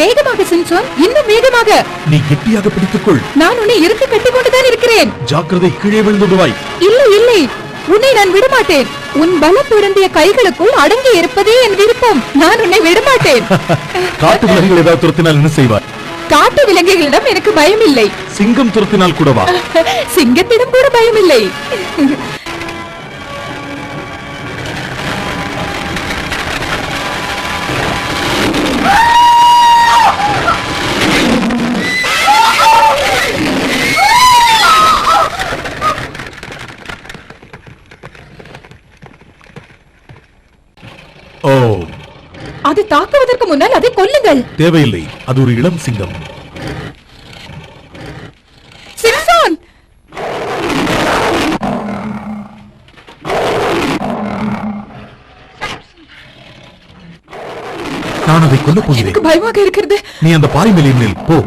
வேகமாக சிம்சோன், இன்னும் வேகமாக. நீ கெட்டியாக பிடித்துக்கொள். நான் உன்னை இறுக்கி கட்டிக் கொண்டுதான் இருக்கிறேன். ஜாக்கிரதை, கீழே விழுந்து விடுவாய். இல்லை இல்லை, உன்னை நான் விடமாட்டேன். உன் பலம் பொருந்திய கைகளுக்குள் அடங்கி இருப்பதே என் விருப்பம். நான் உன்னை விடமாட்டேன். காட்டு விலங்குகள் ஏதாவது துரத்தினால் என்ன செய்வாய்? காட்டு விலங்குகளிடம் எனக்கு பயம் இல்லை. சிங்கம் துரத்தினால் கூடவா? சிங்கத்திடம் கூட பயம் இல்லை. அது தாக்குவதற்கு முன்னால் அதை கொல்லுங்கள். தேவையில்லை, அது ஒரு இளம் சிங்கம். சிம்சோன், நான் அதை கொல்ல போகிறேன். பயமாக இருக்கிறது. நீ அந்த பாறை மேல் நில், போ.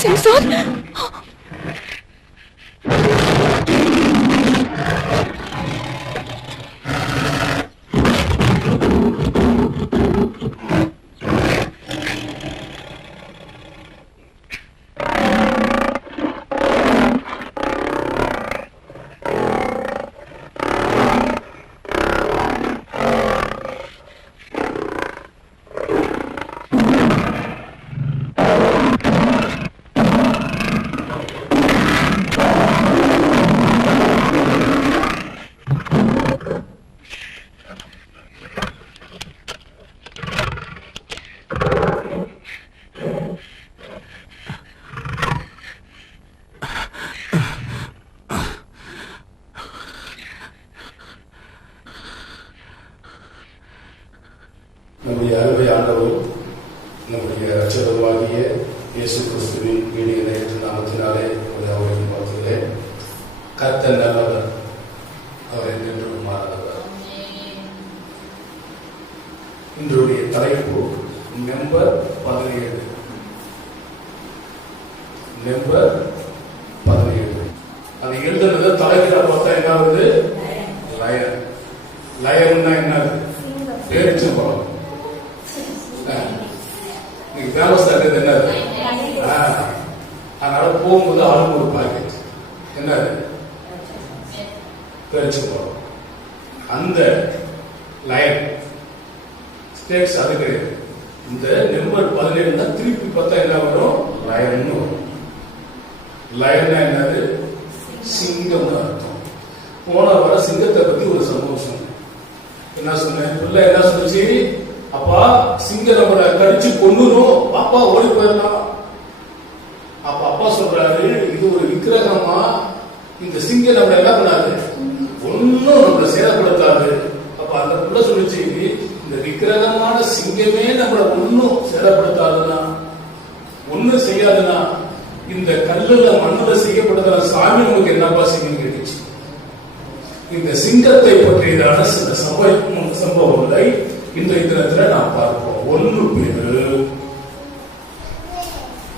சிம்சோன், நம்முடைய அருமை ஆண்டவரும் நம்முடைய ரட்சகருமாகிய இயேசு கிறிஸ்துவின் இனிய நேற்று நாமத்தினாலே அவரை பார்க்கிறேன். கர்த்தர் நல்லவர், அவர் என்றென்றும் மாறாதவர். இன்றைய தலைப்பு நம்பர் 17. நம்பர் 17. அது எழுதுனது தலைகீழ பார்த்தா என்ன ஆகுது? லயன். லயன்னா என்னது? பேரிச்சம்பழம். தேவஸ்தானது என்னது? அதனால போகும்போது ஆளுக்கு ஒரு பாக்கெட் என்னது? பேரிச்சம்பழம். அந்த லயன் ஸ்டேட்ஸ் அது கிடையாது. இந்த நம்பர் 17 தான் திருப்பி பார்த்தா என்ன வரும்? லயன் வரும். லயன்னா என்னது? சிங்கம் அர்த்தம். போன வர சிங்கத்தை பத்தி ஒரு சம்பவம் சொன்னேன். என்ன சொன்னேன்? பிள்ளை என்ன சொல்லுச்சு? அப்பா, சிங்கம் நம்மளை கடிச்சு கொன்னுரும், அப்பா ஓடி போயிடலாம். அப்ப அப்பா சொல்றாரு, இது ஒரு விக்கிரகமா, இந்த சிங்கம் நம்மளை என்ன பண்ணாது, ஒன்னும் நம்மளை சேதப்படுத்தாது. அப்ப அந்த பிள்ளை சொல்லிச்சு, இந்த விக்கிரகமான சிங்கமே நம்மளை ஒன்னும் சேதப்படுத்தாதுன்னா, ஒன்னும் செய்யாதுன்னா, இந்த கல்லுல மண்ணுல செய்யப்படுகிற சாமி நமக்கு என்னப்பா செய்யும் கேட்டுச்சு. இந்த சிங்கத்தை பற்றியதான சில சம்பவங்களை இன்றைய தினத்தில் நாம் பார்ப்போம். 1 பேதுரு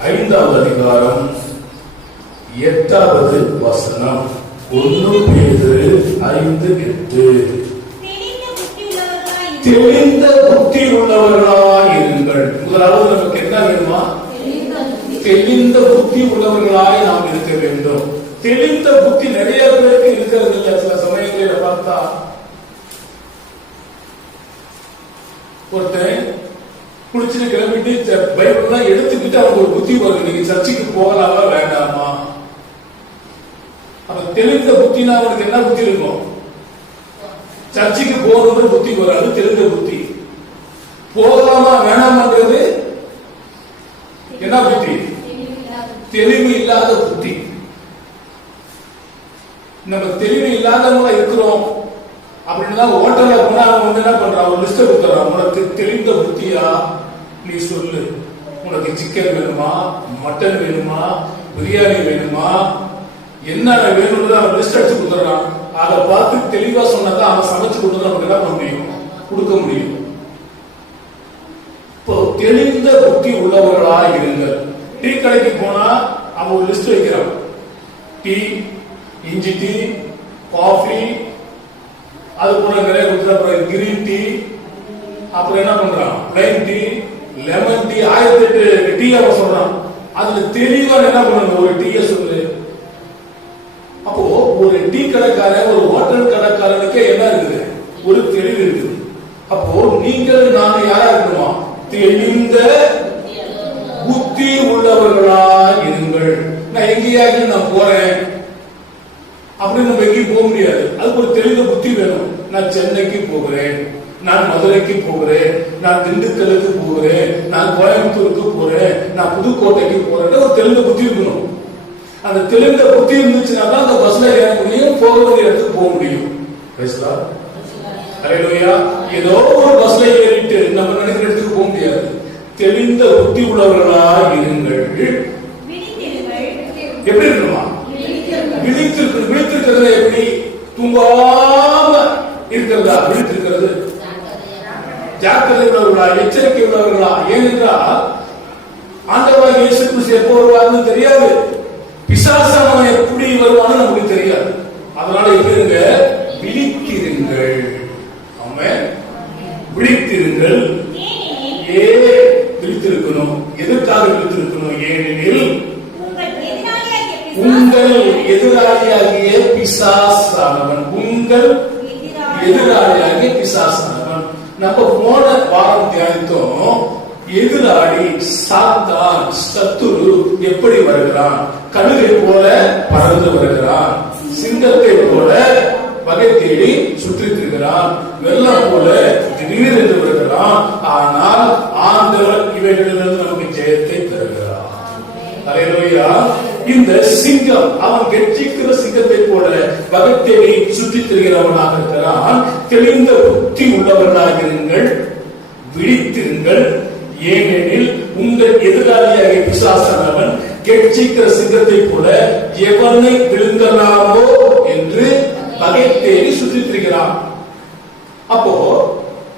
5வது அதிகாரம் 8வது வசனம். 1 பேதுரு 5:8. தெளிந்த புத்தி உள்ளவர்களாய் இருங்கள். முதலாவது நமக்கு என்ன வேணுமா? தெளிந்த புத்தி உள்ளவர்களாய் நாம் இருக்க வேண்டும். தெளிந்த புத்தி நிறைய பேருக்கு இருக்கிறது இல்லை. சில சமயங்களில் பார்த்தா ஒருத்தன் குளிச்சுட்டு கிளம்பிட்டு பைபிள் தான் எடுத்துக்கிட்டு அவங்க ஒரு புத்தி வரும், நீங்க சர்ச்சுக்கு போகலாமா வேண்டாமா. அப்ப தெளிந்த புத்தினா அவனுக்கு என்ன புத்தி இருக்கும்? சர்ச்சுக்கு போகணுன்ற புத்தி வராது, தெளிந்த புத்தி. போகலாமா வேணாமான்றது என்ன புத்தி? தெளிவு இல்லாத புத்தி. நம்ம தெளிவு இல்லாதவங்களா இருக்கிறோம் அப்படின்னா ஹோட்டல்ல போனா அவன் வந்து என்ன பண்றான், ஒரு லிஸ்ட் கொடுத்துறான். உனக்கு தெளிந்த புத்தியா நீ சொல்லு, உனக்கு சிக்கன் வேணுமா, மட்டன் வேணுமா, பிரியாணி வேணுமா, என்ன வேணும்னு அவன் லிஸ்ட் அடிச்சு கொடுத்துறான். அதை பார்த்து தெளிவா சொன்னதான் அவன் சமைச்சு கொடுத்தா நமக்கு என்ன பண்ண முடியும், கொடுக்க முடியும். இப்போ தெளிந்த புத்தி உள்ளவர்களா இருங்கள். டீ கடைக்கு போனா அவன் ஒரு லிஸ்ட் வைக்கிறான். டீ, இஞ்சி டீ, காஃபி, அது போல நிறைய கொடுத்து கிரீன் டீ, அப்புறம் என்ன பண்றான் plain tea, lemon tea, 1008 tea அவன் சொல்றான். அதுல தெளிவா என்ன பண்ணணும், ஒரு டீய சொல்லு. அப்போ ஒரு டீ கடைக்காரன் ஒரு ஹோட்டல் கடைக்காரனுக்கு என்ன இருக்குது, ஒரு தெளிவு இருக்குது. அப்போ நீங்கள் நான் யாரா இருக்கணுமா, தெளிந்த புத்தி உள்ளவர்களா இருங்கள். நான் எங்கேயாவது நான் போறேன் அப்படின்னு நம்ம எங்கேயும் போக முடியாது, அதுக்கு ஒரு தெளிந்த புத்தி வேணும். நான் சென்னைக்கு போகிறேன், நான் மதுரைக்கு போகிறேன், நான் திண்டுக்கலுக்கு போகிறேன், நான் கோயம்புத்தூருக்கு போறேன், நான் புதுக்கோட்டைக்கு போறேன், ஒரு தெளிந்த புத்தி இருக்கணும். அந்த தெளிந்த புத்தி இருந்துச்சுன்னா தான் அந்த பஸ்ல ஏற முடியும், போக வேண்டிய இடத்துக்கு போக முடியும். ஏதோ ஒரு பஸ்ல ஏறிட்டு நம்ம நினைக்கிற இடத்துக்கு போக முடியாது. தெளிந்த புத்தி உள்ளவர்களா இருங்கள். எப்படி இருக்கணுமா, விழித்திருக்கிறது. எப்படி தூங்காம இருக்கிறதா, விழித்திருக்கிறது. ஜாக்கிரதை உள்ளவர்களா, எச்சரிக்கை உள்ளவர்களா. ஏனென்றால் ஆண்டவராகிய இயேசு கிறிஸ்து எப்போ வருவார்னு தெரியாது, பிசாசானவன் எப்படி வருவான்னு நமக்கு தெரியாது. அதனால எப்படிங்க, விழித்திருங்கள். ஆமென், விழித்திருங்கள். விழித்திருக்கணும். எதற்காக விழித்திருக்கணும்? ஏனெனில் உங்கள் எதிராளியாகிய பிசாசானவன், உங்கள் எதிராளியாகிய பிசாசானவன். நம்ம போன வாரம் தியானித்தோம், எதிராளி சாத்தான், சத்துரு எப்படி வருகிறான்? கழுகை போல பறந்து வருகிறான், சிங்கத்தை போல வகை தேடி சுற்றித் திரிகிறான், வெள்ளம் போல திடீரென்று வருகிறான். ஆனால் ஆண்டவர் இவைகளிலிருந்து நமக்கு ஜெயத்தை தருகிறார். அல்லேலூயா. இந்த சிங்கம் அவன் கெர்ச்சிக்கிற சிங்கத்தை போல வகை தேடி சுற்றித் திரிகிறவனாக இருக்கிறான். தெளிந்த புத்தி உள்ளவர்களாக இருங்கள், விழித்திருங்கள். ஏனெனில் உங்கள் எதிராளியாகிய பிசாசானவன் கெர்ச்சிக்கிற சிங்கத்தை போல எவனை விழுங்கலாமோ என்று வகை தேடி சுற்றித் திரிகிறான். அப்போ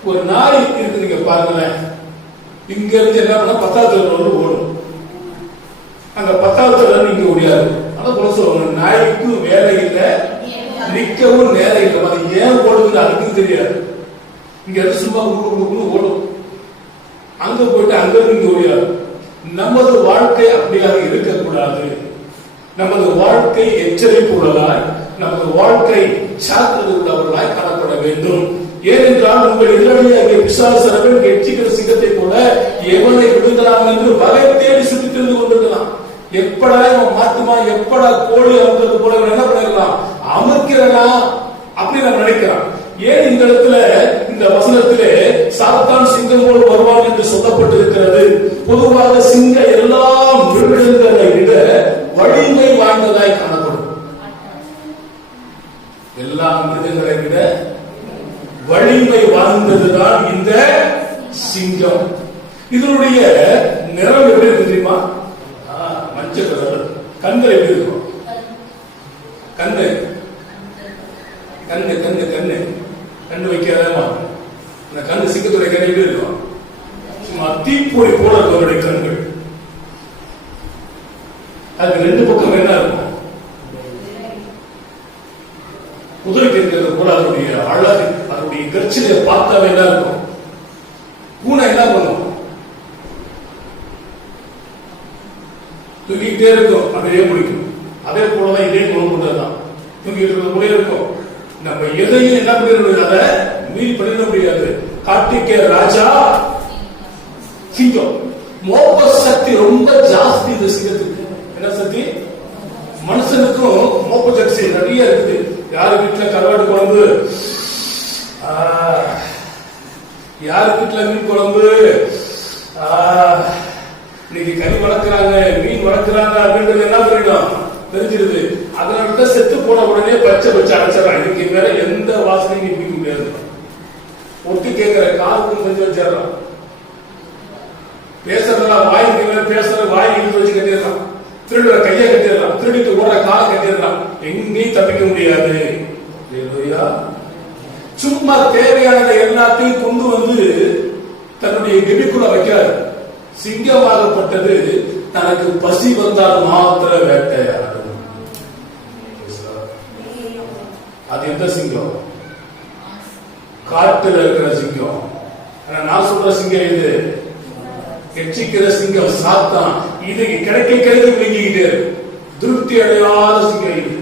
ஒரு நாய் இருக்கு, நீங்க பாருங்களேன். இங்க இருந்து என்ன பண்ண 10வது ஓடும், அங்க 10வது இங்க ஓடியாது. அதான் போல சொல்லுவாங்க, நாய்க்கு வேலை இல்லை, நிக்கவும் நேரம் இல்லை. அது ஏன் ஓடுதுன்னு அதுக்கு தெரியாது. இங்க இருந்து சும்மா ஓடும், அங்க போயிட்டு அங்க இருந்து இங்க ஓடியாது. நமது வாழ்க்கை அப்படியாக இருக்கக்கூடாது. நமது வாழ்க்கை எச்சரிப்பு உள்ளதாய், நமது வாழ்க்கை சாத்திர உள்ளவர்களாய் காணப்பட வேண்டும். ஏனென்றால் உங்கள் எதிராளியாகிய பிசாசானவன் கெர்ச்சிக்கிற சிங்கத்தை போல எவனை விழுங்கலாம் என்று வகை தேடி சுற்றித் திரிந்து கொண்டிருக்கலாம். எப்படா இவன் மாட்டுமா, எப்படா கோழி அமுக்கிறது போல என்ன பண்ணிடலாம், அமுக்கிறலாம் அப்படின்னு நம்ம நினைக்கிறான். ஏன் இந்த இடத்துல இந்த வசனத்திலே சாத்தான் சிங்கம் போல் வருவான் என்று சொல்லப்பட்டிருக்கிறது? பொதுவாக சிங்கம் எல்லா மிருகங்களை விட வலிமை வாய்ந்ததாய் காணப்படும். எல்லா மிருகங்களை விட வலிமை வாழ்ந்ததுதான் இந்த சிங்கம். இதனுடைய நிறம் எப்படி இருக்கு தெரியுமா? மஞ்சள் கலர். கண்கள் எப்படி இருக்கும்? கண்ணு கண்ணு கண்ணு கண்ணு கண்ணு வைக்காதமா, இந்த கண்ணு சிங்கத்துடைய கண்ணு எப்படி இருக்கும்? சும்மா தீப்பொறி போல அவருடைய கண்கள். அதுக்கு 2 பக்கம் என்ன இருக்கும்? குதிரைக்கு இருக்கிறது போல அதனுடைய அழகு, அதனுடைய கர்ச்சனையை பார்த்தாவே என்ன இருக்கும்? பூனை என்ன பண்ணும்? தூங்கிக்கிட்டே இருக்கும், அப்படியே முடிக்கும். அதே போலதான் இதே குணம் கொண்டதுதான், தூங்கிட்டு இருக்கிற போல இருக்கும். நம்ம எதையும் என்ன பண்ணிட முடியாது, அதை மீறி பண்ணிட முடியாது. காட்டிக்க ராஜா சிங்கம். மோப்ப சக்தி ரொம்ப ஜாஸ்தி இந்த சிங்கத்துக்கு. என்ன சக்தி? மனுஷனுக்கும் மோப்ப சக்தி நிறைய இருக்குது. யாரு வீட்டுல கருவாட்டு குழம்பு, யாரு வீட்டுல மீன் குழம்பு, இன்னைக்கு கறி வளர்க்கிறாங்க, மீன் வளர்க்கிறாங்க அப்படின்றது என்ன பண்ணிடும் தெரிஞ்சிருது. அதனால செத்து போன உடனே பச்சை வச்சு அடைச்சிடறான். இதுக்கு மேல எந்த வாசனையும் பிடிக்க முடியாது. ஒட்டு கேட்கிற காருக்கும் செஞ்சு வச்சிடறான். பேசுறதா வாய்க்கு மேல பேசுற வாய் இழுத்து வச்சு கட்டிடலாம். திருடுற கையை கட்டிடலாம். திருடிட்டு ஓடுற காலை கட்டிடலாம். எங்கேயும் தப்பிக்க முடியாது. சும்மா தேவையானதை எல்லாத்தையும் கொண்டு வந்து தன்னுடைய கெபிக்குள்ள வைக்கிறார். சிங்கமாகப்பட்டது தனக்கு பசி வந்தால் மாத்திர வேட்டையாடும். அது எந்த சிங்கம்? காட்டுல இருக்கிற சிங்கம். நான் சொல்ற சிங்கம் இது கெச்சிக்கிற சிங்கம் சாத்தான். இது கிடைக்க விளங்கிக்கிட்டு திருப்தி அடையாத சிங்கம். இது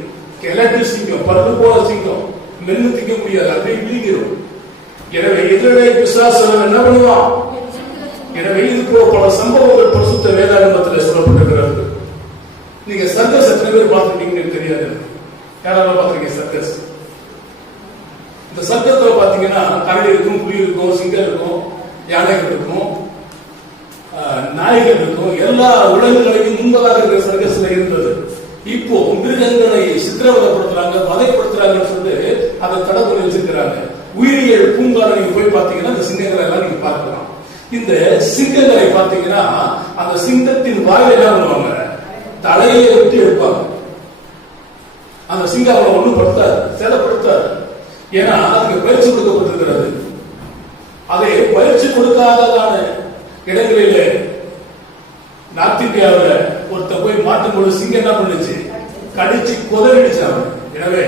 கிழக்கு சிங்கம், பல்லு போல சிங்கம், மென்னு திக்க முடியாது, அப்படியே விழுகிறோம். எனவே எதிரே பிசாசன் என்ன பண்ணுவான்? எனவே இது பல சம்பவங்கள் பரிசுத்த வேதாகமத்தில் சொல்லப்பட்டிருக்கிறது. நீங்க சர்க்கஸ் எத்தனை பேர் பார்த்துட்டீங்கன்னு தெரியாது. யாராவது பார்த்துருக்கீங்க சர்க்கஸ்? இந்த சர்க்கஸ்ல பாத்தீங்கன்னா கரடி இருக்கும், புலி இருக்கும், சிங்கம் இருக்கும், யானைகள் இருக்கும், நாய்கள் இருக்கும். எல்லா உலகங்களையும் முன்பதாக இருக்கிற சர்க்கஸ்ல இருந்தது. இப்போ மிருகங்களை சித்திரவதைப்படுத்துறாங்க, வதைப்படுத்துறாங்கன்னு சொல்லி அதை தடை பண்ணி வச்சிருக்கிறாங்க. உயிரியல் பூங்கால நீங்க போய் பாத்தீங்கன்னா இந்த சிங்கங்களை எல்லாம் நீங்க பார்க்கலாம். இந்த சிங்கங்களை பாத்தீங்கன்னா அந்த சிங்கத்தின் வாயில என்ன பண்ணுவாங்க? தலையை விட்டு எடுப்பாங்க. அந்த சிங்கம் அவனை ஒண்ணும் படுத்தாது, சேதப்படுத்தாது. ஏன்னா அதுக்கு பயிற்சி கொடுக்கப்பட்டிருக்கிறது. அதை பயிற்சி கொடுக்காததான இடங்களிலே நார்த் இந்தியாவில் ஒருத்த போய் மாட்டும்போது சிங்கம் என்ன பண்ணுச்சு? கடிச்சு கொதறிடுச்சு அவன். எனவே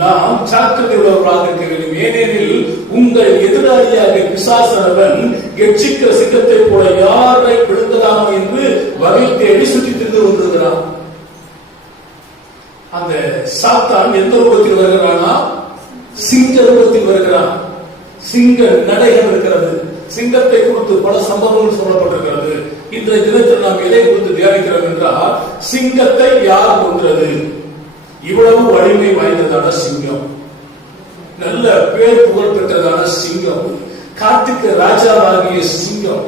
நாம் சாக்கிரதை உள்ளவர்களாக இருக்க வேண்டும். ஏனெனில் உங்கள் எதிராளியாக பிசாசானவன் கெட்சிக்கிற சிங்கத்தை போல யாரை விழுந்ததாமோ என்று வகை தேடி சுற்றி திரிந்து கொண்டிருக்கிறான். அந்த சாத்தான் எந்த ரூபத்தில் வருகிறானா? சிங்க ரூபத்தில் வருகிறான். சிங்க நடைகள் இருக்கிறது. சிங்கத்தை குறித்து பல சம்பவங்கள் சொல்லப்பட்டிருக்கிறது. இன்றைய தினத்தில் நாம் எதை குறித்து தியானிக்கிறோம் என்றால், சிங்கத்தை யார் கொன்றது? இவ்வளவு வலிமை வாய்ந்ததான சிங்கம், நல்ல பேர் புகழ் பெற்றதான சிங்கம், காட்டுக்கு ராஜாவாகிய சிங்கம்.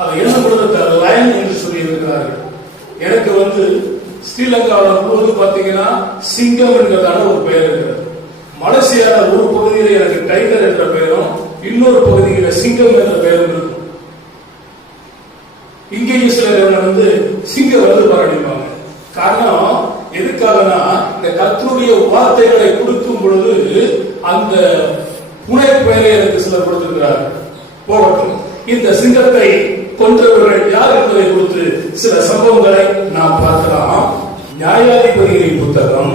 அதை என்ன பண்ணுறது? லயன் என்று சொல்லி இருக்கிறார்கள். எனக்கு ஸ்ரீலங்காவில் முழுவதும் பாத்தீங்கன்னா சிங்கம் என்கிறதான ஒரு பெயர் இருக்கிறது. மலேசியாவில் ஒரு பகுதியில் எனக்கு டைகர் என்ற பெயரும், இன்னொரு பகுதியில் சிங்கம் என்ற பெயரும் இருக்கும். இங்கேயும் சிலர் சிங்கம் பாராட்டிப்பாங்க. காரணம் எதுக்காகனா, இந்த கர்த்தருடைய வார்த்தைகளை கொடுக்கும் பொழுது அந்த புனை பெயரை எனக்கு சிலர் கொடுத்திருக்கிறார்கள். போகட்டும், இந்த சிங்கத்தை கொன்றவர்கள் யார் என்பதை குறித்து சில சம்பவங்களை நாம் பார்க்கலாம். நியாயாதிபதிகளின் புத்தகம்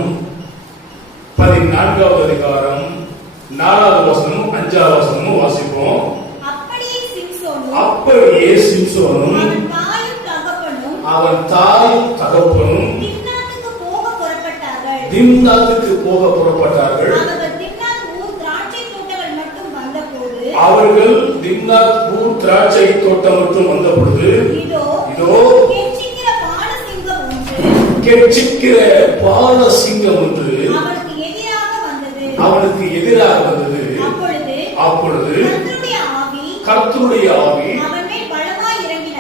14வது அதிகாரம் 4வது வசனம் 5வது வசனமும் வாசிப்போம். அப்படியே சிம்சோனும் அவன் தாயும் தகப்பனும் திம்னாத்துக்கு போக புறப்பட்டார்கள். அவர்கள் திம்னாத் ஊர் திராட்சை தோட்டம் மட்டும் வந்த பொழுது, இதோ கெட்சிக்கிற பால சிங்கம் ஒன்று அவனுக்கு எதிராக வந்தது. அப்பொழுது கர்த்தருடைய ஆவி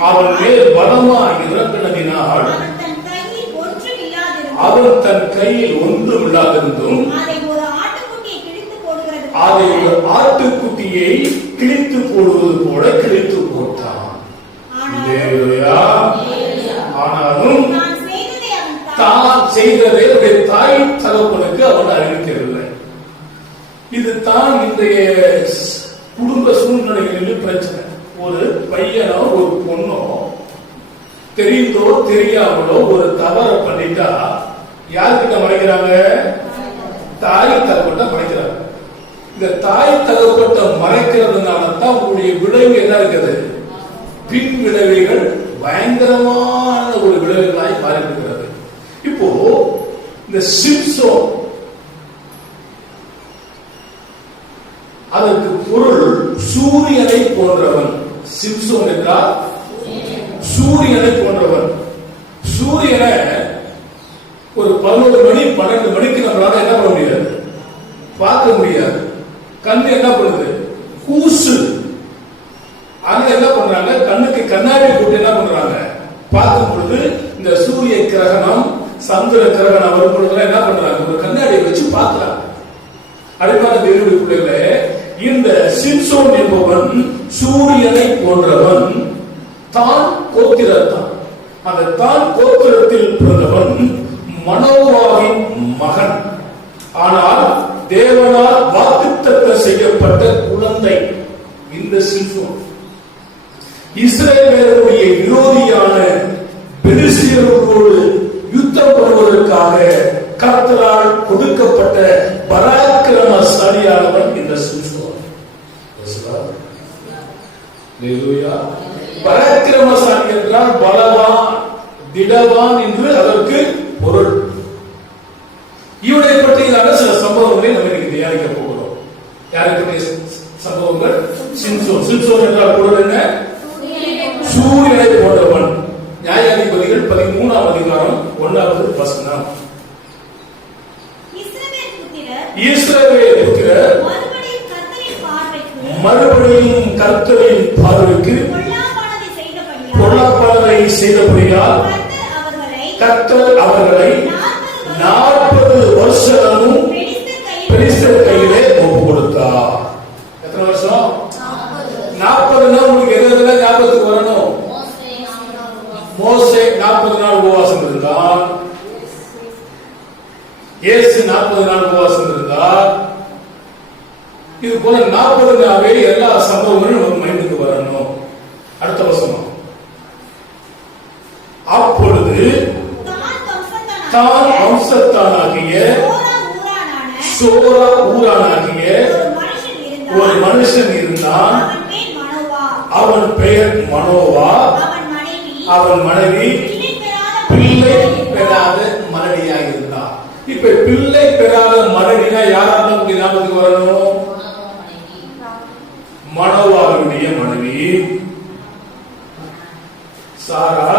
அவன் மேல் பலமாய் இறங்கினதினால் அவன் தன் கையில் ஒன்றும் இல்லாதிருந்தும் அதை ஒரு ஆட்டுக்குட்டியை கிழித்து போடுவது போல கிழித்து போட்டான். ஆனாலும் தான் செய்ததை தாய் தகப்பனுக்கு அவன் அறிவிக்கவில்லை. இது தான் இன்றைய குடும்ப சூழ்நிலைகளில் பிரச்சனை. ஒரு பையனோ ஒரு பொண்ணோ தெரிந்தோ தெரியாமலோ ஒரு தவறை பண்ணிட்டா யார்கிட்ட மறைக்கிறாங்க? தாய் தகப்பட்ட மறைக்கிறாங்க. இந்த தாய் தகப்பட்ட மறைக்கிறதுனால தான் உங்களுடைய விளைவு என்ன இருக்குது? பின் விளைவுகள் பயங்கரமான ஒரு விளைவுகளாய் மாறியிருக்கிறது. இப்போ இந்த சிம்சோன், அதற்கு பொருள் சூரியனை போன்றவன். சிம்சோன் என்றால் சூரியனை போன்றவன். சூரியனை ஒரு 11 மணி 12 மணிக்கு நம்மளால என்ன பண்ண முடியாது, பார்க்க முடியாது. கண்ணு என்ன பண்ணுது, கூசு. ஆனா என்ன பண்றாங்க, கண்ணுக்கு கண்ணாடி போட்டு என்ன பண்றாங்க, பார்க்கும் பொழுது இந்த சூரிய கிரகணம் சந்திர கிரகணம் வரும் பொழுது என்ன பண்றாங்க, ஒரு கண்ணாடியை வச்சு பார்க்கிறாங்க. அடிப்பான தேவனுடைய பிள்ளைகளே, இந்த சிம்சோன் என்பவன் சூரியனை போன்றவன். தான் கோத்திரத்தான். அந்த தான் கோத்திரத்தில் பிறந்தவன் மனோவாவின் மகன். ஆனால் தேவனால் வாக்குத்தத்தம் செய்யப்பட்ட குழந்தை இந்த சிம்சோன். இஸ்ரவேலுடைய விரோதியான பெலிஸ்தியர்களோடு யுத்தம் பண்ணுவதற்காக கர்த்தரால் கொடுக்கப்பட்ட பராக்கிரமசாலியானவன் இந்த சிம்சோன். பராக்கிரமசாலி என்றால் பலவான், திடவான் என்று அதற்கு பொருள். இவனை பற்றியதான சில சம்பவங்களை நம்ம இன்னைக்கு தியானிக்க போகிறோம். யாரை பற்றிய சம்பவங்கள்? சிம்சோன். சிம்சோன் என்றால் பொருள் என்ன? சூரியனை போன்றவன். நியாயாதிபதிகள் 13ஆம் அதிகாரம் 1வது வசனம். இஸ்ரவேல் புத்திரர் மறுபடியும் கர்த்தரின் பார்வைக்கு பொல்லாப்பானதை செய்தபடியால் கர்த்தர் அவர்களை 40 வருஷமும் பெலிஸ்தர் கையிலே ஒப்பு கொடுத்தார். எத்தனை வருஷம்? 40. உங்களுக்கு எதுல ஞாபகத்துக்கு வரணும்? மோசே 40 நாள் உபவாசம் இருந்தார். இயேசு 40 நாள் உபவாசம் இருந்தார். இது போல 40 நாளே எல்லா சம்பவங்களும் நம்ம மைண்டுக்கு வரணும். அடுத்த வசனம். அப்பொழுது தான் வம்சத்தானாகிய சோரா ஊரானாகிய ஒரு மனுஷன் இருந்தான். அவன் பெயர் மனோவா. அவன் மனைவி பிள்ளை பெறாத மனைவியாக இருந்தார். இப்ப பிள்ளை பெறாத மனைவினா யாரால ஞாபகத்துக்கு வரணும்? மனோவாவுடைய மனைவி சாரா,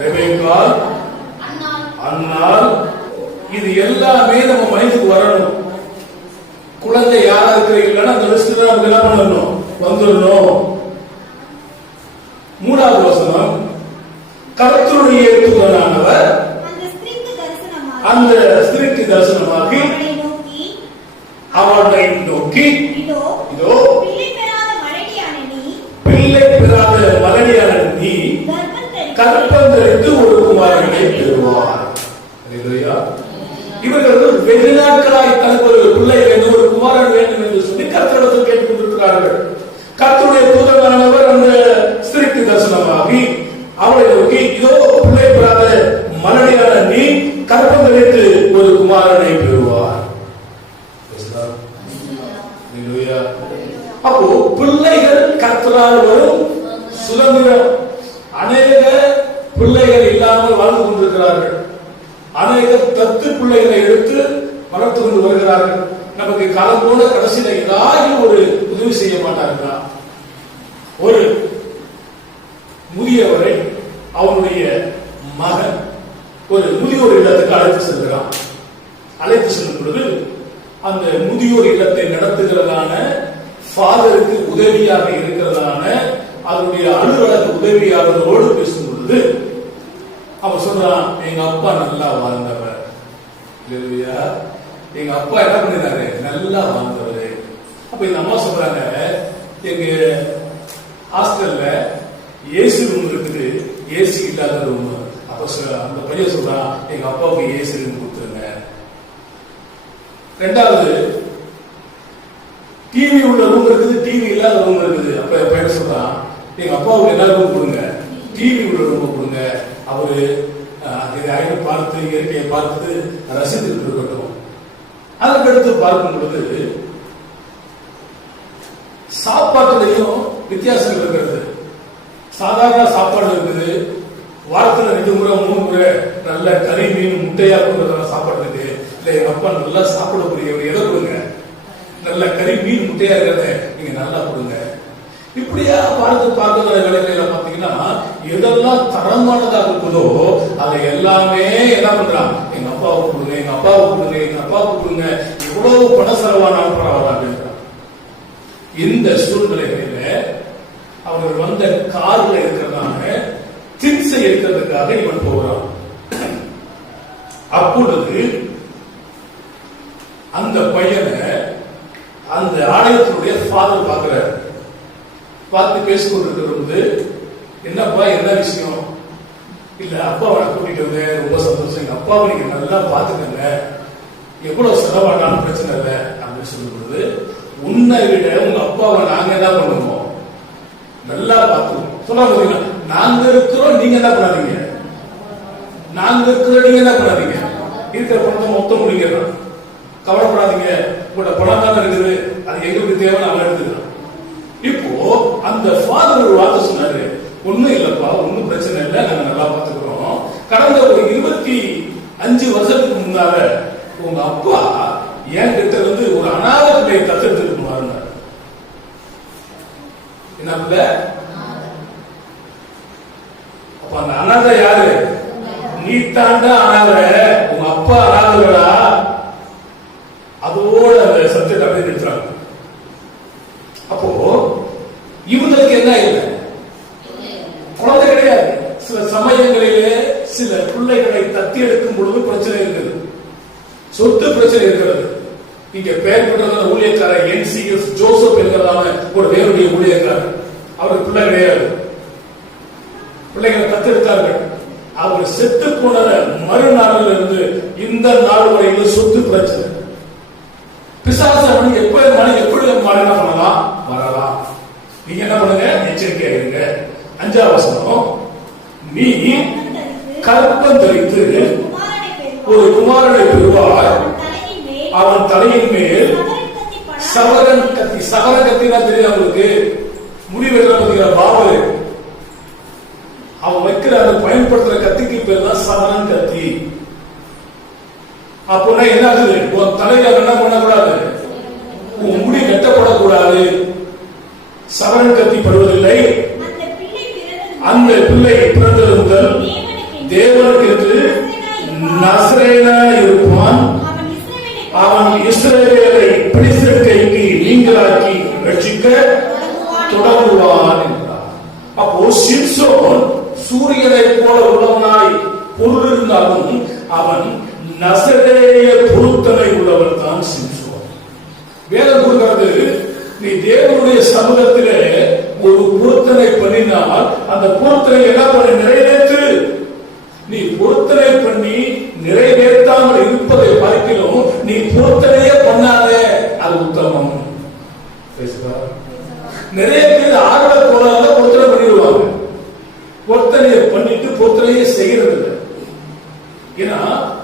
ரெபேக்கா, அன்னாள். இது எல்லாமே நம்ம மைண்டுக்கு வரணும். குழந்தை யாரா இருக்கிறீங்களா அந்த லிஸ்ட்ல நமக்கு என்ன பண்ணணும், வந்துடணும். 3வது வசனம். கர்த்தருடைய தூதனானவர் அந்த ஸ்திரீக்கு தரிசனமாகி அவனை நோக்கி, இதோ பிள்ளை பெறாத மலடியான நீ கர்ப்பம் தரித்து ஒரு குமாரனை பெறுவார். இவர்கள் வெகு நாட்களாய் தனக்கு ஒரு பிள்ளை வேண்டும், ஒரு குமாரன் வேண்டும் என்று சொல்லி கர்த்தரிடத்தில் கேட்டுக் கொண்டிருக்கிறார்கள். கர்த்தருடைய தூதனானவர் அந்த ஸ்திரீக்கு தரிசனமாகி அவளை நோக்கி, இதோ பிள்ளை பெறாத மலடியான நீ கர்ப்பம் தரித்து ஒரு குமாரனை பெறுவார். அப்போ பிள்ளைகள் கர்த்தரால் வரும் சுதந்திரம். அநேக பிள்ளைகள் இல்லாமல் வாழ்ந்து கொண்டிருக்கிறார்கள். அநேக தத்து பிள்ளைகளை எடுத்து வளர்த்து கொண்டு வருகிறார்கள். நமக்கு காலம் போல கடைசியில ஏதாவது ஒரு உதவி செய்ய மாட்டார்களா? ஒரு முதியவரை அவனுடைய மகன் ஒரு முதியோர் இல்லத்துக்கு அழைத்து செல்கிறான். அழைத்து செல்லும் பொழுது அந்த முதியோர் இல்லத்தை நடத்துகிறதான ஃபாதருக்கு உதவியாக இருக்கிறதான அதனுடைய அலுவலக உதவியாளரோடு பேசும் பொழுது அவன் சொல்றான், எங்க அப்பா நல்லா வாழ்ந்தவர். எங்க அப்பா என்ன பண்ணினாரு, நல்லா வாழ்ந்தவர். அப்ப இந்த அம்மா சொல்றாங்க, எங்க ஹாஸ்டல்ல ஏசி ரூம் இருக்குது, ஏசி இல்லாத ரூம். அப்ப அந்த பையன் சொல்றான், எங்க அப்பாவுக்கு ஏசி ரூம் கொடுத்துருங்க. 2வது டிவி உள்ள ரூம் இருக்குது, டிவி இல்லாத ரூம் இருக்குது. அப்ப பையன் சொல்றான், எங்க அப்பாவுக்கு என்ன ரூம் கொடுங்க, டிவி உள்ள ரூம் கொடுங்க. அவரு இதை பார்த்து இயற்கையை பார்த்து ரசித்துட்டு இருக்கட்டும். அதற்கடுத்து பார்க்கும் பொழுது சாப்பாட்டுலையும் வித்தியாசம் இருக்கிறது. சாதாரண சாப்பாடு இருக்குது, வாரத்துல 2 முறை 3 முறை நல்ல கறி மீன் முட்டையா கொடுக்கறதான சாப்பாடு இருக்கு. இல்ல எங்க அப்பா நல்லா சாப்பிடக்கூடியவர், எதை கொடுங்க, நல்ல நல்ல கறி மீன் முட்டையா இருக்கிறத நீங்க நல்லா கொடுங்க. இப்படியா பார்க்கிற வேலைகளை பாத்தீங்கன்னா எதெல்லாம் தரமானதா இருக்குதோ அதை எல்லாமே என்ன பண்றான், எங்க அப்பாவுக்கு கொடுங்க, எங்க அப்பாவுக்கு கொடுங்க, எங்க அப்பாவுக்கு கொடுங்க, எவ்வளவு பண செலவானாலும் பரவாயில்ல அப்படின்றான். இந்த சூழ்நிலைகளில அவர்கள் வந்த கார்ல இருக்கிறதான திங்ஸை எடுக்கிறதுக்காக இவன் போகிறான். அப்பொழுது அந்த பையனை அந்த ஆலயத்தினுடைய ஃபாதர் பார்க்கிறார். பார்த்து பேசிக்கொண்டிருக்கிறது, என்னப்பா என்ன விஷயம்? இல்ல அப்பாவை கூட்டிட்டு வந்து ரொம்ப சந்தோஷம், எங்க அப்பாவை நீங்க நல்லா பாத்துக்கங்க, எவ்வளவு செலவானாலும் பிரச்சனை இல்லை அப்படின்னு சொல்லும் பொழுது, உன்னை விட உங்க அப்பாவை நாங்க என்ன பண்ணுவோம், நல்லா பார்த்துவோம். சொல்ல போறீங்க, நாங்க இருக்கிறோம் நீங்க என்ன பண்ணாதீங்க, நாங்க இருக்கிறோம் நீங்க என்ன பண்ணாதீங்க, இருக்கிற பணத்தை மொத்தம் முடிக்கிறோம், கவலைப்படாதீங்க, உங்களோட பணம் தானே இருக்குது, அது எங்களுக்கு தேவைன்னு அவன் எடுத்துக்கிறான். இப்போ அந்த ஃபாதர் ஒரு வார்த்தை சொன்னாரு, ஒண்ணும் இல்லப்பா, ஒன்னும் பிரச்சனை இல்லை, நாங்க நல்லா பார்த்துக்கிறோம். கடந்த ஒரு 25 வருஷத்துக்கு முன்னால உங்க அப்பா என் கிட்ட இருந்து ஒரு அனாதை பிள்ளையை தத்தெடுத்துட்டு மாறினார். என்ன பிள்ளை? அப்ப அந்த அனாதை யாரு? நீ தாண்டா அனாதை, உங்க அப்பா அனாதைடா. அதோட அந்த சப்ஜெக்ட் அப்படியே நிறுத்துறாங்க. அப்போ இவங்களுக்கு என்ன இல்லை, குழந்தை கிடையாது. சில சமயங்களிலே சில பிள்ளைகளை தத்தி எடுக்கும் பொழுது பிரச்சனை இருக்குது, சொத்து பிரச்சனை இருக்கிறது. இங்க பெயர் பெற்றதான ஊழியக்காரர் என்சிஎஸ் ஜோசப் என்கிறதான ஒரு வேறுடைய ஊழியக்காரர், அவருக்கு பிள்ளை கிடையாது, பிள்ளைகளை தத்தெடுத்தார்கள். அவர் செத்து போன மறுநாளில் இருந்து இந்த நாள் வரையில் சொத்து பிரச்சனை. பிசாசு எப்ப எப்படி என்ன பண்ணலாம், வரலாம். நீங்க என்ன பண்ணுங்க, எச்சரிக்கையா இருங்க. 5ஆம் வசனம், நீ கற்பம் தரித்து ஒரு குமாரனை பெறுவார், அவன் தலையின் மேல் சவரன் கத்தி. சவர கத்தினா தெரியும் அவங்களுக்கு, முடிவெடுக்கிற பாவல், அவன் வைக்கிற அந்த பயன்படுத்துற கத்திக்கு பேர் தான் சவரன் கத்தி. அப்போனா என்ன ஆகுது, உன் தலையில என்ன பண்ணக்கூடாது, உன் முடி வெட்டப்படக்கூடாது. சவரன் கத்தி படுவதில்லை. அந்த பிள்ளை பிறந்தது முதல் தேவனுக்கு என்று நசரேயனா இருப்பான், அவன் இஸ்ரவேலை பிடித்திருக்கைக்கு நீங்களாக்கி ரட்சிக்க தொடங்குவான் என்றார். அப்போ சிம்சோன் சூரியனை போல உள்ளவனாய் பொருள் இருந்தாலும் அவன் நசரேய பொருத்தனை உள்ளவன் தான் சிம்சோன். வேதம் கொடுக்கிறது, நீ தேவனுடைய சமூகத்திலே ஒரு பொருத்தனை பண்ணினால் அந்த பொருத்தனை என்ன பண்ணி நிறைவேற்று. நீ பொருத்தனை பண்ணி நிறைவேற்றாமல் இருப்பதை பார்க்கிறோம், நீ பொருத்தனையே பண்ணாத, அது உத்தமம். நிறைய பேர் ஆர்வ கோளால பொருத்தனை பண்ணிடுவாங்க, பொருத்தனையை பண்ணிட்டு பொருத்தனையை செய்யறது. ஏன்னா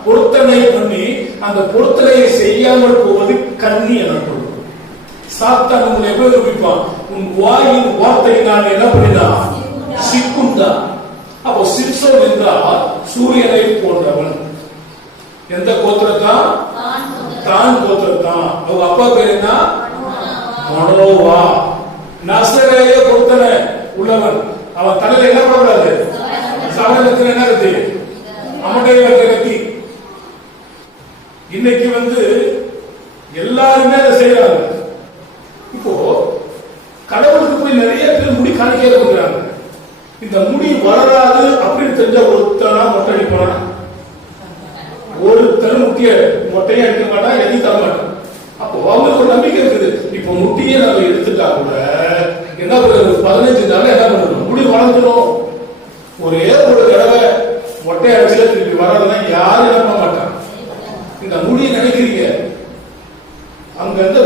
பொருத்தனை பண்ணி அந்த பொருத்தனையை செய்யாமல் போவது கண்ணி எனப்படும். சாத்தான் உங்களை எப்படி ஒப்பிப்பான், உன் வாயின் வார்த்தை நான் என்ன பண்ணினா சிக்குண்டா. அப்போ சிம்சோன் என்றால் சூரியனை போன்றவன். எந்த கோத்திரத்தான்? தான் கோத்திரத்தான். அவங்க அப்பா பேர் என்ன? மனோவா. நசரேய பொருத்தனை உள்ளவன். அவன் தலையில என்ன பண்ணக்கூடாது, சவரத்தில் என்ன கத்தி, அவனுடைய கத்தி. இன்னைக்கு எல்லாருமே அதை செய்யறாங்க. இப்போ கடவுளுக்கு போய் நிறைய பேர் முடி காணிக்கையில கொடுக்குறாங்க. இந்த முடி வளராது அப்படின்னு தெரிஞ்ச ஒருத்தனா மொட்டை அடிப்பானா? ஒருத்தர் முட்டிய மொட்டையை அடிக்க மாட்டான், எதுவும் தர மாட்டான். அப்போ அவங்களுக்கு ஒரு நம்பிக்கை இருக்குது. இப்போ முட்டியை நம்ம எடுத்துட்டா கூட என்ன பண்ணுறது, 15 நாள் என்ன பண்ணணும், முடி வளர்ந்துடும். ஒரே ஒரு தடவை மொட்டை அடிச்சுல திருப்பி வராதுன்னா யாரும் நம்ப மாட்டான். இந்த முடியை நினைக்கிறீங்க, அங்க இருந்த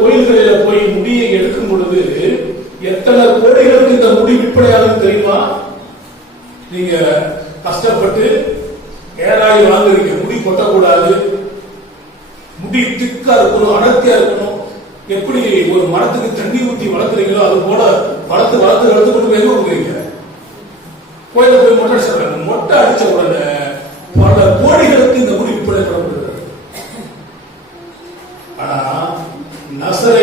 கோயில்களில போய் முடியை எடுக்கும் பொழுது எத்தனை கோடிகளுக்கு இந்த முடி விற்பனையாகும் தெரியுமா? நீங்க கஷ்டப்பட்டு ஏராய் வாங்குறீங்க, முடி கொட்டக்கூடாது, முடி திக்கா இருக்கணும், அடர்த்தியா இருக்கணும். எப்படி ஒரு மரத்துக்கு தண்ணி ஊற்றி வளர்க்குறீங்களோ அது போல வளர்த்து வளர்த்து வளர்த்து கொண்டு போய் கொடுக்குறீங்க. கோயில போய் மொட்டை சொல்றாங்க, மொட்டை அடிச்ச உடனே பல கோடிகளுக்கு இந்த முடி விற்பனை பண்ணப்படுகிறது. ஆனா நசரேய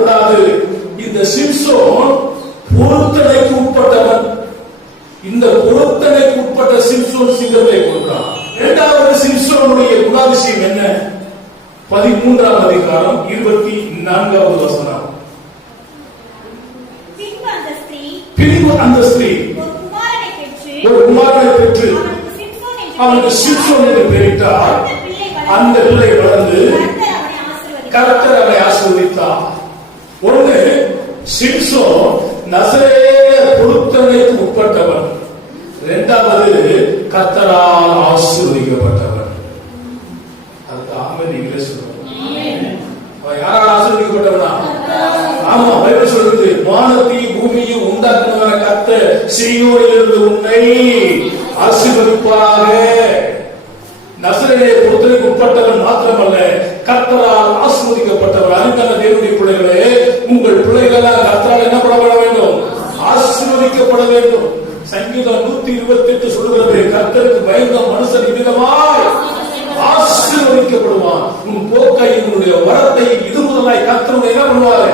மறந்துவிடக்கூடாது. இந்த சிம்சோன் பொருத்தனைக்கு உட்பட்டவன். இந்த பொருத்தனைக்கு உட்பட்ட சிம்சோன் சிங்கத்தை கொன்றான். இரண்டாவது சிம்சோனுடைய குணாதிசயம் என்ன? 13ஆம் அதிகாரம் 24வது வசனம். பின்பு அந்த ஸ்திரீ ஒரு குமாரனை பெற்று அவனுக்கு சிம்சோன் என்று பெயரிட்டார். அந்த பிள்ளை வளர்ந்து கர்த்தர் அவனை ஆசீர்வதித்தார். ஒன்று, சிம்சோன் நசரேய பொருத்தனைக்கு உட்பட்டவன். இரண்டாவது, கர்த்தரால் ஆசீர்வதிக்கப்பட்டவன். அதுக்கு ஆமென் நீங்களே சொல்லுங்க. அவன் யாரால் ஆசீர்வதிக்கப்பட்டவனா? ஆமா, பைபிள் சொல்லுது, வானத்தையும் பூமியையும் உண்டாக்குனவரான கர்த்தர் சீயோனிலிருந்து உன்னை ஆசீர்வதிப்பாராக. நசரேய பொருத்தனைக்கு உட்பட்டவன் மாத்திரமல்ல, கர்த்தரால் ஆசீர்வதிக்கப்பட்டவர். அதுக்கான தேவனுடைய பிள்ளைகளே, உங்கள் பிள்ளைகளால் கர்த்தரால் என்ன பண்ண வேண்டும்? ஆசீர்வதிக்கப்பட வேண்டும். சங்கீதம் 128 சொல்லுகிறது, கர்த்தருக்கு பயந்த மனுஷன் இவ்விதமாய் ஆசீர்வதிக்கப்படுவான். உன் போக்கையும் உன்னுடைய வரத்தையும் இது முதலாய் கர்த்தர் என்ன பண்ணுவார்?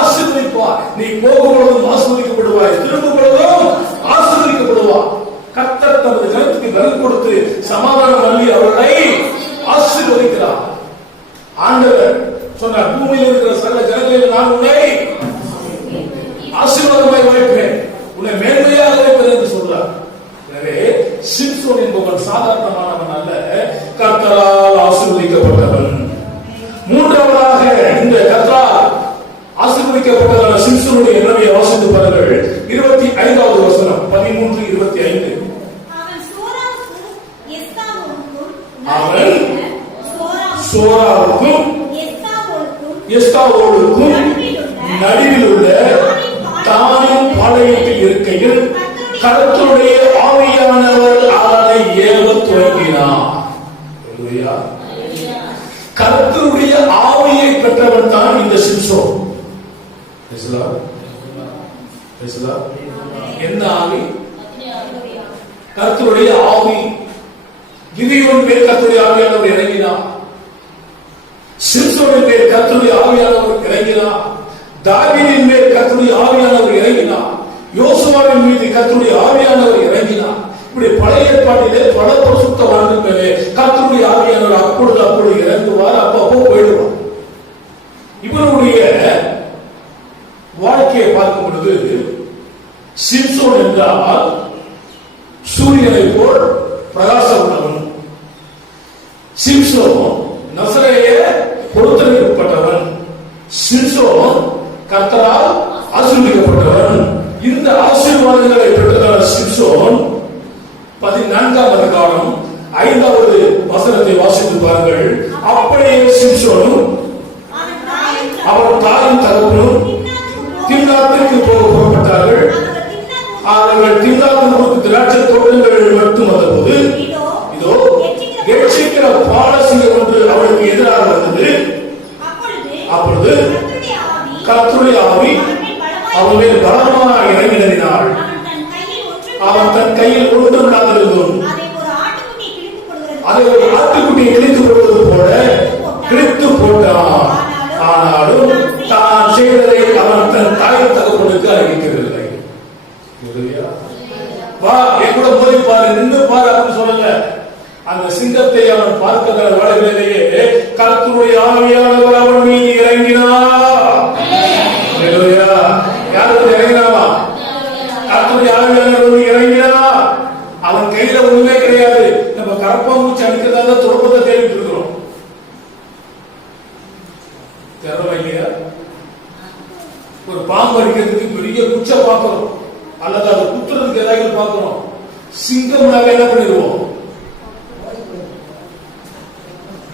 ஆசீர்வதிப்பார். நீ போகும் பொழுதும் ஆசீர்வதிக்கப்படுவாய், திரும்பும் பொழுதும் ஆசீர்வதிக்கப்படுவார். கர்த்தர் தமது ஜனத்துக்கு பலன் கொடுத்து சமாதானம் அள்ளி அவர்களை ஆசீர்வதிக்கிறார். ஆண்டவர் சொன்னார், பூமியில் இருக்கிற சகல ஜனங்களில் நான் உன்னை ஆசீர்வாதமாய் வைப்பேன், உன்னை மேன்மையாக வைப்பேன் என்று சொல்றார். எனவே சிம்சோன் என்பவன் சாதாரணமானவன் அல்ல, கர்த்தரால் ஆசீர்வதிக்கப்பட்டவன். மூன்றாவதாக இந்த கர்த்தரால் ஆசீர்வதிக்கப்பட்டதான சிம்சோனுடைய நிலைமையை வாசித்து பாருங்கள். 25வது வசனம், 13:25. அவன் சோராவுக்கும் எஸ்தாவோலுக்கும் நடுவில் உள்ள தானின் பாளையத்தில் இருக்கையில் கர்த்தருடைய ஆவியானவர் அவனை ஏவத் துவங்கினார். கர்த்தருடைய ஆவியை பெற்றவன் தான் இந்த சிம்சோன். என்ன ஆவி? கர்த்தருடைய ஆவி. கிதியோன் மேல் கர்த்தருடைய ஆவியானவர் இறங்கினார். சிம்சோனின் மேல் கர்த்தருடைய ஆவியானவர் இறங்கினார். தாவீதின் மேல் கர்த்தருடைய ஆவியானவர் இறங்கினார். யோசுவாவின் மீது கர்த்தருடைய ஆவியானவர் இறங்கினார். இப்படி பழைய ஏற்பாட்டிலே பல பரிசுத்தவான்கள் மேலே கர்த்தருடைய ஆவியானவர் அப்பொழுது இறங்குவார், அப்பப்போ போயிடுவார். இவருடைய வாழ்க்கையை பார்க்கும் பொழுது சிம்சோன் என்றால் சூரியனை போல் பிரகாசம் உள்ளவன். சிம்சோன் நசரேய பொருத்தனைக்கு உட்பட்டவன். சிம்சோன் கர்த்தரால் ஆசீர்வதிக்கப்பட்டவன். இந்த ஆசீர்வாதங்களை பெற்றதான சிம்சோன் 14ஆம் அதிகாரம் 5வது வசனத்தை வாசித்து பாருங்கள். அப்படியே சிம்சோனும் அவர் தாயும் தகப்பனும் திம்னாத்துக்கு போக புறப்பட்டார்கள். அவர்கள் திம்னாத்துக்கு திராட்சை தோட்டங்கள் மட்டும் வந்தபோது இதோ எச்சிக்கிற பாலசிங்கம் ஒன்று அவளுக்கு எதிராக வந்தது. அப்பொழுது கர்த்தருடைய ஆவி அவன் மேல் பலமாக இறங்கினாள். அவன் தன் கையில் ஒன்றுமில்லாதிருந்தும் அதை ஒரு ஆட்டுக்குட்டியை கிழித்து போடுவது போல கிழித்து போட்டான். ஆனாலும் தான் செய்ததை அவன் தன் தாய் தகப்பனுக்கு அறிவிக்கவில்லை. வா, என் கூட போய் பாரு, நின்று பாரு அப்படின்னு சொல்லல. அந்த சிங்கத்தை அவன் பார்க்கிற வேளையிலேயே கர்த்தருடைய ஆவியானவர் அவன் மீது இறங்கினார். யாருக்கு இறங்கினாவா? கர்த்தருடைய ஆவியானவர் இறங்கினார். அவன் கையில ஒண்ணுமே கிடையாது. நம்ம கரப்பாம்பூச்சி அடிக்கிறதா தொடர்பத்தை தேடிட்டு இருக்கிறோம். தெரியல இல்லையா? ஒரு பாம்பு அடிக்கிறதுக்கு பெரிய குச்சை பார்க்கிறோம், அல்லது அதை குத்துறதுக்கு ஏதாவது பார்க்கிறோம். சிங்கம் நாங்க என்ன பண்ணிடுவோம்?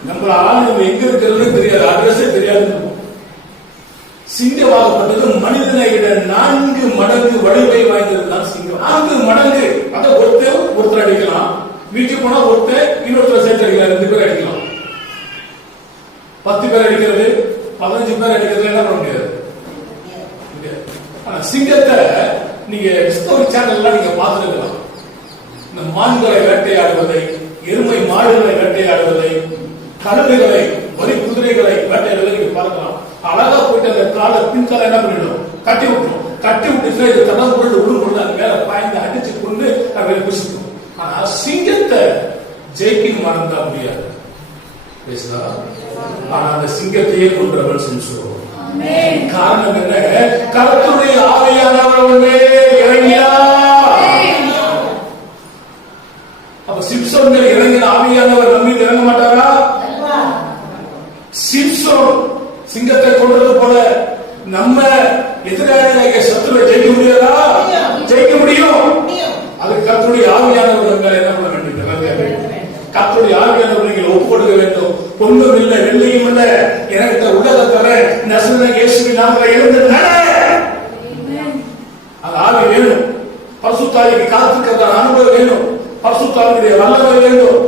நம்மள ஆள் நம்ம எங்க இருக்கிறது தெரியாது, அட்ரஸே தெரியாது. சிங்கமாகப்பட்டது மனிதனை விட 4 மடங்கு வலிமை வாய்ந்ததுதான் சிங்கம். 4 மடங்கு. அதை ஒருத்தர் அடிக்கலாம், வீட்டுக்கு போனா ஒருத்தர் இன்னொருத்தர் சேர்த்து அடிக்கலாம், 2 பேர் அடிக்கலாம். 10 பேர் அடிக்கிறது, 15 பேர் அடிக்கிறது என்ன பண்ண முடியாது. சிங்கத்தை நீங்க டிஸ்கவரி சேனல்லாம் நீங்க பார்த்துருக்கலாம். இந்த மான்களை வேட்டையாடுவதை, எருமை மாடுகளை வேட்டையாடுவதை, கழுதைகளை, வரி குதிரைகளை வேட்டையாடுவதை நீங்க பார்க்கலாம். அழகா போயிட்டு அந்த காலை பின்கால என்ன பண்ணிடும், கட்டி விட்டுரும். கட்டி விட்டுச்சுன்னா இது தடம் பொருள் உருள் அது மேல பாய்ந்து அடிச்சு கொண்டு அதை குசிக்கும். ஆனா சிங்கத்தை ஜெயிக்கணும் மறந்தா முடியாது. ஆனா அந்த சிங்கத்தையே கொன்றவன் சிம்சோன். காரணம் என்ன? கர்த்தருடைய ஆவியானவர் இறங்கினார். அப்ப சிம்சோன் மேல் இறங்கின ஆவியானவர் நம்ம மீது இறங்க மாட்டாரா? சிம்சோன் சிங்கத்தை கொன்றது போல நம்ம எதிராளியாக சத்துருவை ஜெயிக்க முடியாதா? ஜெயிக்க முடியும். அது கர்த்தருடைய ஆவியானவர் மேல என்ன பண்ண வேண்டும்? கர்த்தருடைய ஆவியானவர் நீங்கள் ஒப்பு கொடுக்க வேண்டும். பொண்ணும் இல்லை வெள்ளையும் இல்லை, என்கிட்ட உள்ளதை தர நசரேயனாகிய இயேசுவின் நாமத்திலே எழுந்து நட. அது ஆவி வேணும். பரிசுத்த ஆவிக்கு காத்திருக்கிற அனுபவம் வேணும். பரிசுத்த ஆவியுடைய வல்லமை வேண்டும்.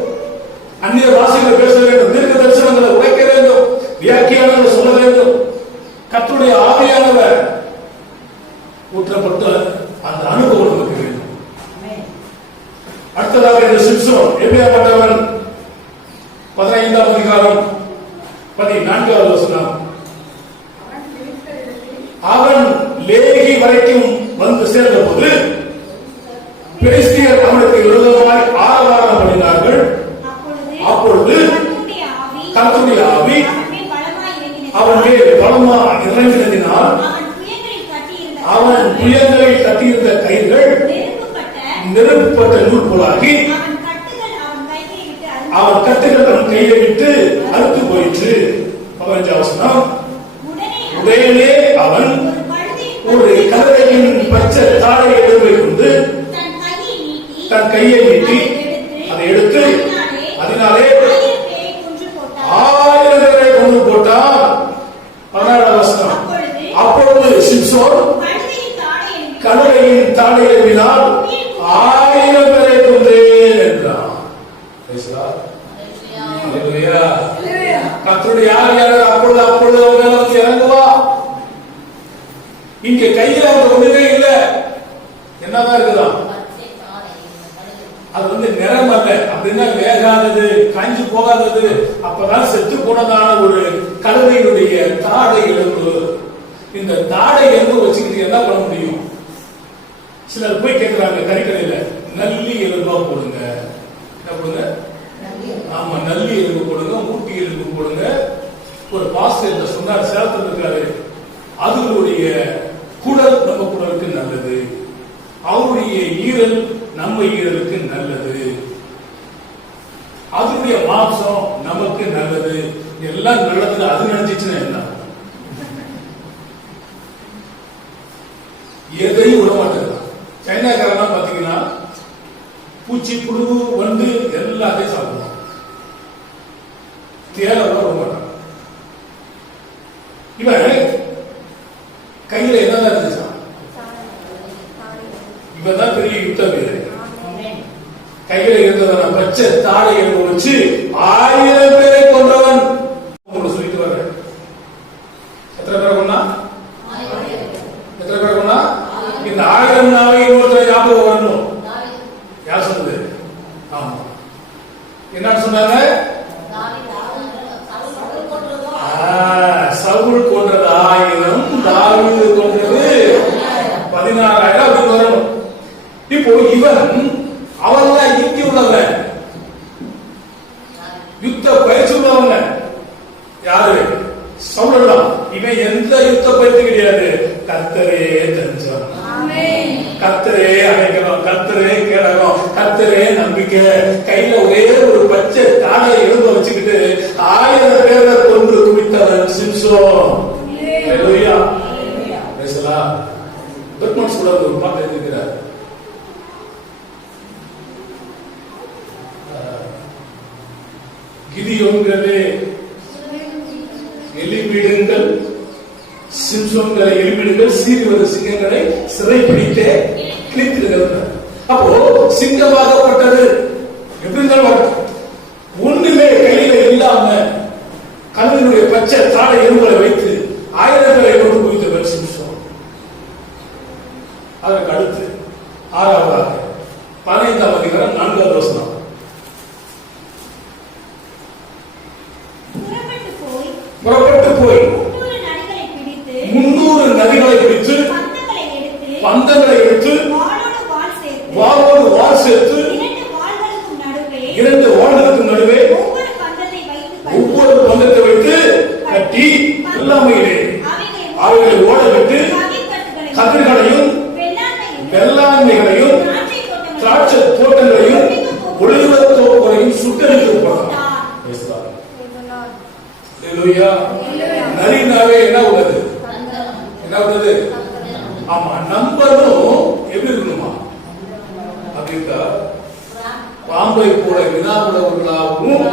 அந்நிய பாஷைகளை பேச வேண்டும். தீர்க்க தரிசனங்களை உரைக்க வேண்டும். வியாக்கியானங்களை சொல்ல வேண்டும். கர்த்தருடைய ஆவியானவர் ஊற்றப்பட்டு அந்த அனுபவம் நமக்கு வேண்டும். அடுத்ததாக இந்த சிம்சோன் எப்படியாப்பட்டவன்? 15ஆம் அதிகாரம் 14வது வசனம். அவன் லேகி வரைக்கும் வந்து சேர்ந்த போது பெலிஸ்தியர் அவனுக்கு விரோதமாய் ஆரவாரம் பண்ணினார்கள். அப்பொழுது கர்த்தருடைய ஆவி அவன் மேல் பலமா இறங்கினதினால் அவன் புயங்களில் கட்டியிருந்த கைகள் நெருப்பப்பட்ட நூல் போலாகி அவன் கட்டுகள் அவன் கையை விட்டு அறுத்து போயிற்று. 15ஆம் வசனம். உடனே அவன் ஒரு கழுதையின் பச்சை தாடையை எடுத்து கொண்டு தன் கையை நீட்டி அதை எடுத்து அதனாலே 1000 பேரை கொன்று போட்டான். 16ஆம் வசனம். அப்பொழுது சிம்சோன் கழுதையின் தாடையினால் 1000 பேரை கொன்றேன் என்றான். கர்த்தருடைய ஆவியானவர் அப்பொழுது அவங்க வந்து இறங்குவா. இங்க கையில அந்த ஒண்ணுமே இல்ல, என்னதான் இருக்குதான்? அது வந்து நிறம் அல்ல, அப்படின்னா வேகாதது, காய்ஞ்சு போகாதது, அப்பதான் செத்து போனதான ஒரு கழுதையினுடைய தாடை எலும்பு. இந்த தாடை எலும்பு வச்சுக்கிட்டு என்ன பண்ண முடியும்? சிலர் போய் கேட்கிறாங்க கறிக்கடையில, நல்லி எலும்பா போடுங்க. என்ன போடுங்க? ஆமா, நல்லி எலும்பு போடுங்க, மூட்டி எலும்பு போடுங்க. ஒரு பாஸ்டர் சொன்னார், சேலத்தில் இருக்காரு. அவருடைய குடல் நம்ம குடலுக்கு நல்லது, அவருடைய ஈரல் நம்ம ஈரலுக்கு நல்லது, அதனுடைய மாംസം நமக்கு நல்லது, எல்லாம் நல்லது. அது நினைச்சிச்சுன்னா என்ன? எதையும் விட மாட்டேங்குது. சைனாக்காரெல்லாம் பாத்தீங்கன்னா பூச்சி புழு வந்து எல்லாத்தையும் சாப்பிடுவான், தேவை விட மாட்டான். இவன் கையில என்னதான் இருந்துச்சா? இவதான் பெரிய யுத்த வீரர். கையில இருந்தவன பச்சை தாடையை வச்சு 1000 பேரை கொன்றவன். சொல்லிட்டு வர எத்தனை பேரை கொண்டா? எத்தனை பேரை கொண்டா? இந்த 1000 நாளை இன்னொருத்தர் ஞாபகம் வரணும். யார் சொன்னது? ஆமா, என்ன சொன்னாங்க? சவுல் கொன்றது 1000, தாவீது கொன்றது 16000 அப்படி வரணும். இப்போ இவன் அவெல்லாம் யுக்தி உள்ளவன், யுத்த பயிற்சி உள்ளவங்க. யாரு? சவுல். இவன் எந்த யுத்த பயிற்சி கிடையாது. கர்த்தரே தஞ்சம், கர்த்தரே அடைக்கலம், கர்த்தரே கேடகம், கர்த்தரே நம்பிக்கை. கையில ஒரே ஒரு பச்சை தாடை எழுந்து வச்சுக்கிட்டு 1000 பேரை கொன்று குவித்தவன் Samson. Hallelujah. Praise the Lord. Berchmans கூட ஒரு பாட்டு எழுதியிருக்கிறார். கிதியோன்களே எலிமிடுங்கள், சிம்சோன்களை எலிமிடுங்கள், சீறிவர சிங்கங்களை சிறைப்பிடிக்க கிழித்திடுங்கள். அப்போ சிங்கமாகப்பட்டது எப்படி இருந்தாலும் ஒண்ணுமே கையில இல்லாம கல்லினுடைய பச்சை தாடை எலும்புகளை வைத்து 1000 பேரை கொண்டு குவித்தவர் சிம்சோன். அதற்கு அடுத்து 6வதாக 15ஆம் அதிகாரம் 4வது வசனம். புறப்பட்டு போய் சேர்த்து இரண்டு 2 வாள்களுக்கும் நடுவே வாள்களுக்கு நடுவே ஒவ்வொரு பந்தத்தை வைத்து கட்டி வெள்ளாமையிலே அவைகளை ஓட விட்டு கதிர்களையும் வெள்ளாண்மைகளையும் திராட்சை தோட்டங்களையும் ஒளிவ தோப்புகளையும் சுட்டரித்து போனார். ஹalleluya. நரினாவே என்ன உள்ளது? என்ன உள்ளது? ஆமா, நம்பரும் எப்படி இருக்கணுமா? அப்படின்னா பாம்பை போல வினாவுள்ளவர்களாகவும்.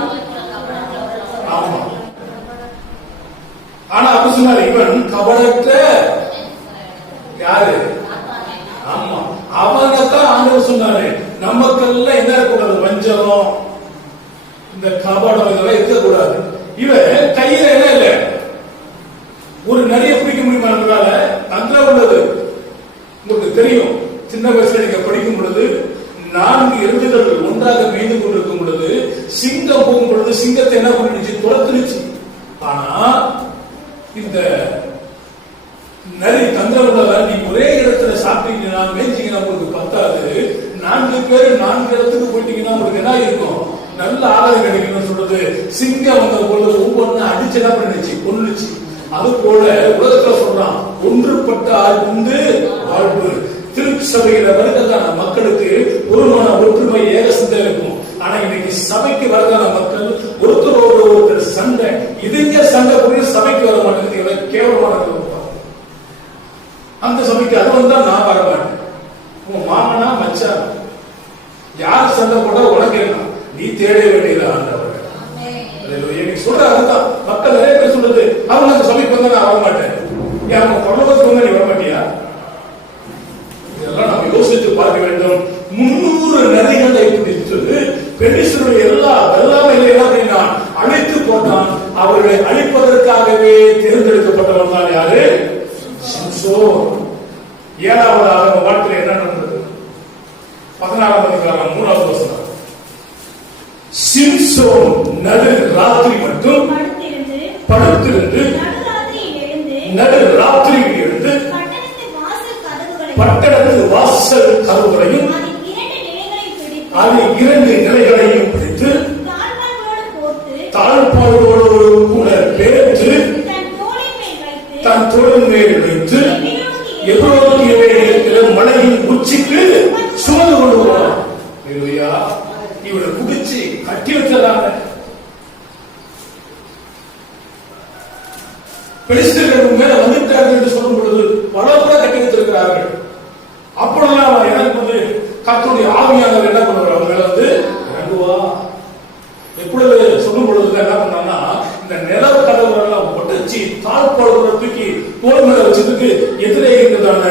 ஆமா, ஆனா அப்படி சொன்னாரு, இவன் கபடற்ற யாரு? ஆமா, அவங்கத்தான் ஆண்டவர் சொன்னாரு, நமக்கெல்லாம் என்ன இருக்கக்கூடாது? வஞ்சம், இந்த கபடம் இதெல்லாம் இருக்கக்கூடாது. இவன் கையில என்ன இல்ல, ஒரு நிறைய பிடிக்க முடியுமா? நம்மளால தந்திரம் உள்ளது. உங்களுக்கு தெரியும், சின்ன வயசுல நீங்க படிக்கும் பொழுது 4 எருதுகள் ஒன்றாக மேய்ந்து கொண்டிருக்கும் பொழுது சிங்கம் போகும் பொழுது சிங்கத்தை என்ன பண்ணிடுச்சு? துரத்துருச்சு. ஆனா இந்த நரி தந்திரம் உள்ளதா, நீ ஒரே இடத்துல சாப்பிட்டீங்கன்னா மேய்ச்சிங்கன்னா உங்களுக்கு பத்தாது. 4 பேர் 4 இடத்துக்கு போயிட்டீங்கன்னா உங்களுக்கு என்ன இருக்கும்? நல்ல ஆதாயம் கிடைக்கணும்னு சொல்றது. சிங்கம் வந்த பொழுது ஒவ்வொன்றும் அடிச்சு என்ன பண்ணிடுச்சு? கொன்னுச்சு. அது போல உலகத்துல சொல்றான், ஒன்றுபட்ட ஆழ்ந்து வாழ்வு. திருச்சபையில வருகிறதான மக்களுக்கு ஒரு மன ஒற்றுமை, ஏக சிந்தை இருக்கும். ஆனா இன்னைக்கு சபைக்கு வருகிறதான மக்கள் ஒருத்தரோடு ஒருத்தர் சண்டை. இதுங்க சண்டை கூட சபைக்கு வர மாட்டேங்குது. கேவலமான அந்த சபைக்கு அது வந்தா நான் வர மாட்டேன். உன் மாமனா மச்சான் யார் சண்டை போட்டா உனக்கு என்ன? நீ தேட வேண்டியது ஆண்டவர். சொல்ற அதுதான் மக்கள் நிறைய பேர் சொல்றது, அவங்க அந்த சபைக்கு வந்தா நான் வர மாட்டேன். ஏன் அவங்க பரலோகத்துக்கு வந்தா நீ வர மாட்டியா? இதெல்லாம் நம்ம யோசித்து பார்க்க வேண்டும். 300 நரிகளை பிடித்து பெலிஸ்தருடைய எல்லா வெள்ளாமைகளை என்ன அழித்து போட்டான். அவர்களை அழிப்பதற்காகவே தேர்ந்தெடுக்கப்பட்டவன் தான் யாரு? சிம்சோன். 7வது அவங்க வாழ்க்கையில் என்ன நடந்தது? 16ஆம் அதிகாரம் 3வது வசனம். சிம்சோன் நடு ராத்திரி மட்டும் படுத்திருந்து நடு ராத்திரியில் எழுந்து பட்டணத்து வாசல் கதவுகளையும் அது 2 நிலைகளையும் பிடித்து தாழ்பாளோடு கூட பேர்த்து தன் தோளின் மேல் வைத்து எவ்வளவு இருக்கிற மலையின் உச்சிக்கு சுமந்து கொண்டு வருவான். இவரை குடிச்சு கட்டி வச்சதாங்க. பெலிஸ்தர்கள் மேல வந்துட்டார்கள் என்று சொல்லும் பொழுது பல முறை கட்டி வைத்திருக்கிறார்கள். அப்பொழுதெல்லாம் அவன் எனக்கு வந்து கர்த்தருடைய ஆவியானவர் என்ன பண்ணுவார்? அவங்க மேல வந்து இறங்குவா. எப்பொழுது சொல்லும் பொழுது என்ன பண்ணான்னா, இந்த நிலவு கதவுகளெல்லாம் ஒட்டச்சி தாழ்பாடுகளை தூக்கி தோல் மேல வச்சதுக்கு எதிரே இருந்ததான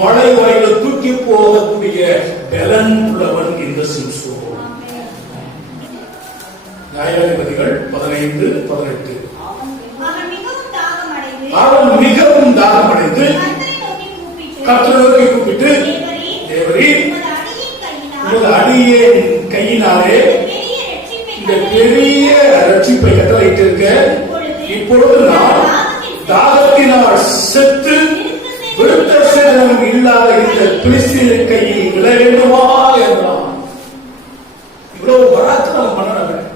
மழை வரையில தூக்கி போகக்கூடிய பலன் உள்ளவன் இந்த சிம்சோன். நியாயாதிபதிகள் 15:18. அவன் மிகவும் தாகமடைந்து கர்த்தரை நோக்கி கூப்பிட்டு, தேவரே, உமது அடியேன் கையினாலே இந்த பெரிய ரட்சிப்பை கட்டளையிட்டிருக்க, இப்பொழுது நான் தாகத்தினால் செத்து விருத்த சேதனம் இல்லாத இந்த பெலிஸ்தீன் கையில் விழ வேண்டுமா என்றான். இவ்வளவு வராத்தனம் பண்ணனவன்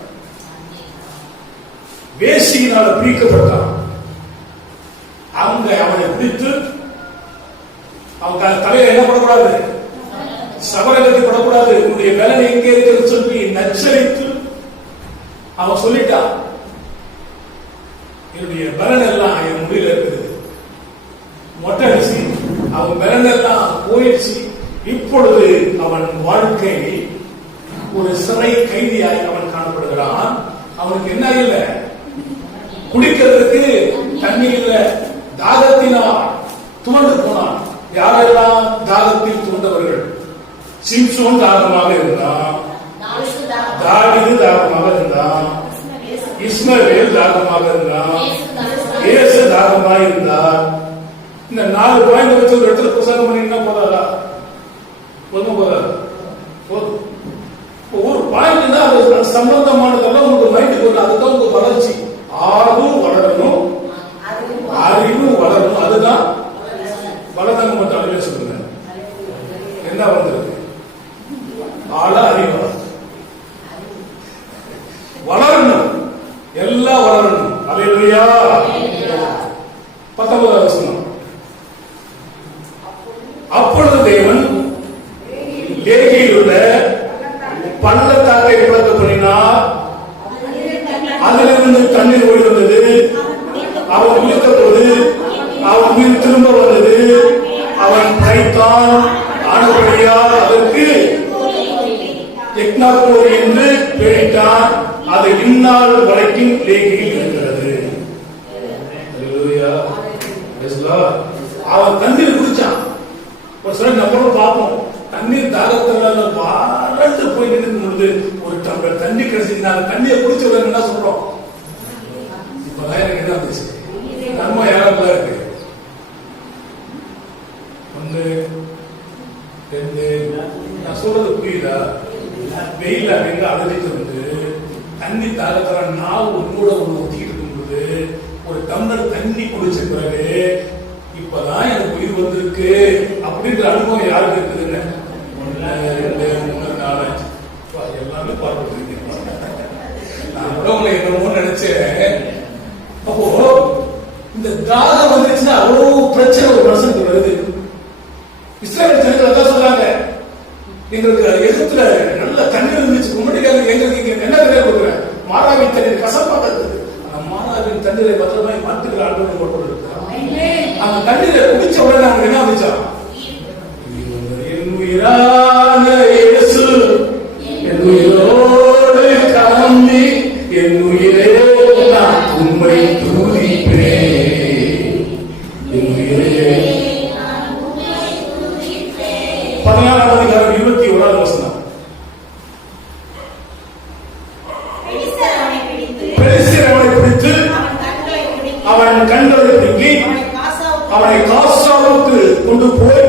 வேசியினால பிரிக்கப்பட்டான். அவங்க அவனை பிடித்து அவங்க தலையில என்ன பண்ணக்கூடாது? சபரகத்தை படக்கூடாது. உன்னுடைய வேலை எங்கே இருக்கிறது சொல்லி நச்சரித்து அவன் சொல்லிட்டான், என்னுடைய பலன் எல்லாம் என் முடியல இருக்குது. மொட்டை அடிச்சு அவன் பலன் எல்லாம் போயிடுச்சு. இப்பொழுது அவன் வாழ்க்கை ஒரு சிறை கைதியாய் அவன் காணப்படுகிறான். அவனுக்கு என்ன இல்லை? குடிக்கிறதுக்கு தண்ணி இல்லை. தாகத்தினால் துவண்டு போனான். யாரெல்லாம் தாகத்தில் துவண்டவர்கள்? சிம்சோன் தாகமாக இருந்தான், தாவீது தாகமாக இருந்தான், இஸ்மவேல் தாகமாக இருந்தான், இயேசு தாகமாக இருந்தார். இந்த 4 பாயிண்ட் வச்சு ஒரு இடத்துல பிரசங்கம் பண்ணினா போதாதா? போதாது. ஒரு பாயிண்ட் தான் அது சம்பந்தமானதெல்லாம் உங்க மைண்டுக்கு வரும். அதுதான் உங்க வளர்ச்சி. ஆர்வம் வளரணும், அறிவும் வளரணும். அதுதான் வளர்ந்தாங்க. மட்டும் சொல்லுங்க, என்ன வந்திருக்கு? ஆள அறிவு வளரணும், எல்லாம் வளரணும். அல்லேலூயா. 19வது வசனம். அப்பொழுது தேவன் லேகியில் உள்ள பள்ளத்தாக்கை பிளக்க பண்ணினார். அதிலிருந்து தண்ணீர் ஓடி வந்தது. அவன் விழித்த போது அவன் உயிர் திரும்ப வந்தது. அவன் பிழைத்தான். ஆனபடியால் அதற்கு எக்னாகோரி என்று பெயரிட்டான். அது இந்நாள் வரைக்கும் லேகியில் இருக்கிறது. அல்லேலூயா. Praise the Lord. அவன் தண்ணீர் குடிச்சான். ஒரு சில நம்மளும் பார்ப்போம், தண்ணீர் தாகத்தால வறண்டு போய் நிற்கும் பொழுது ஒரு டம்ளர் தண்ணி கிடைச்சிருந்தா தண்ணியை குடிச்சு விட என்ன சொல்றோம்? இப்பதான் எனக்கு என்ன இருந்துச்சு, நம்ம யாரெல்லாம் இருக்கு, 1 2 நான் சொல்றது புரியுதா? வெயில் அங்க அழைச்சிட்டு வந்து தண்ணி தாகத்தால நாவு உன்னோட ஒண்ணு ஊத்திட்டு இருக்கும்போது ஒரு டம்ளர் தண்ணி குடிச்ச பிறகு இப்பதான் எனக்கு உயிர் வந்திருக்கு அப்படின்ற அனுபவம் யாருக்கு இருக்குதுன்னு 1 2 3 4 5 எல்லாமே பார்த்துருக்கீங்க. நான் கூட உங்களை என்னமோ நினைச்சேன். அப்போ இந்த தாகம் வந்துச்சுன்னா அவ்வளவு பிரச்சனை ஒரு மனுஷனுக்கு வருது. இஸ்ரேல் ஜனங்கள் அதான் சொல்றாங்க, எங்களுக்கு எதிர்த்துல நல்ல தண்ணீர் இருந்துச்சு, முன்னாடி எங்களுக்கு என்ன தண்ணீர் கொடுக்குற, மாறாவின் தண்ணீர் கசப்பாக இருக்குது. அந்த மாறாவின் தண்ணீரை பத்திரமாய் மாற்றுகிற ஆண்டு போட்டு அந்த தண்ணீரை குடிச்ச உடனே அவங்க என்ன வந்துச்சா, என் உயிரான இயேசு என் உயிரோடு கலந்து என் உயிரே நான் உம்மை துதிப்பேன், என் உயிரே. 14ஆம் அதிகாரம் 21ஆவது வசனம். பெலிஸ்தர் அவனை பிடித்து அவன் கண்களை பிடுங்கி அவனை காசாவுக்கு கொண்டு போய்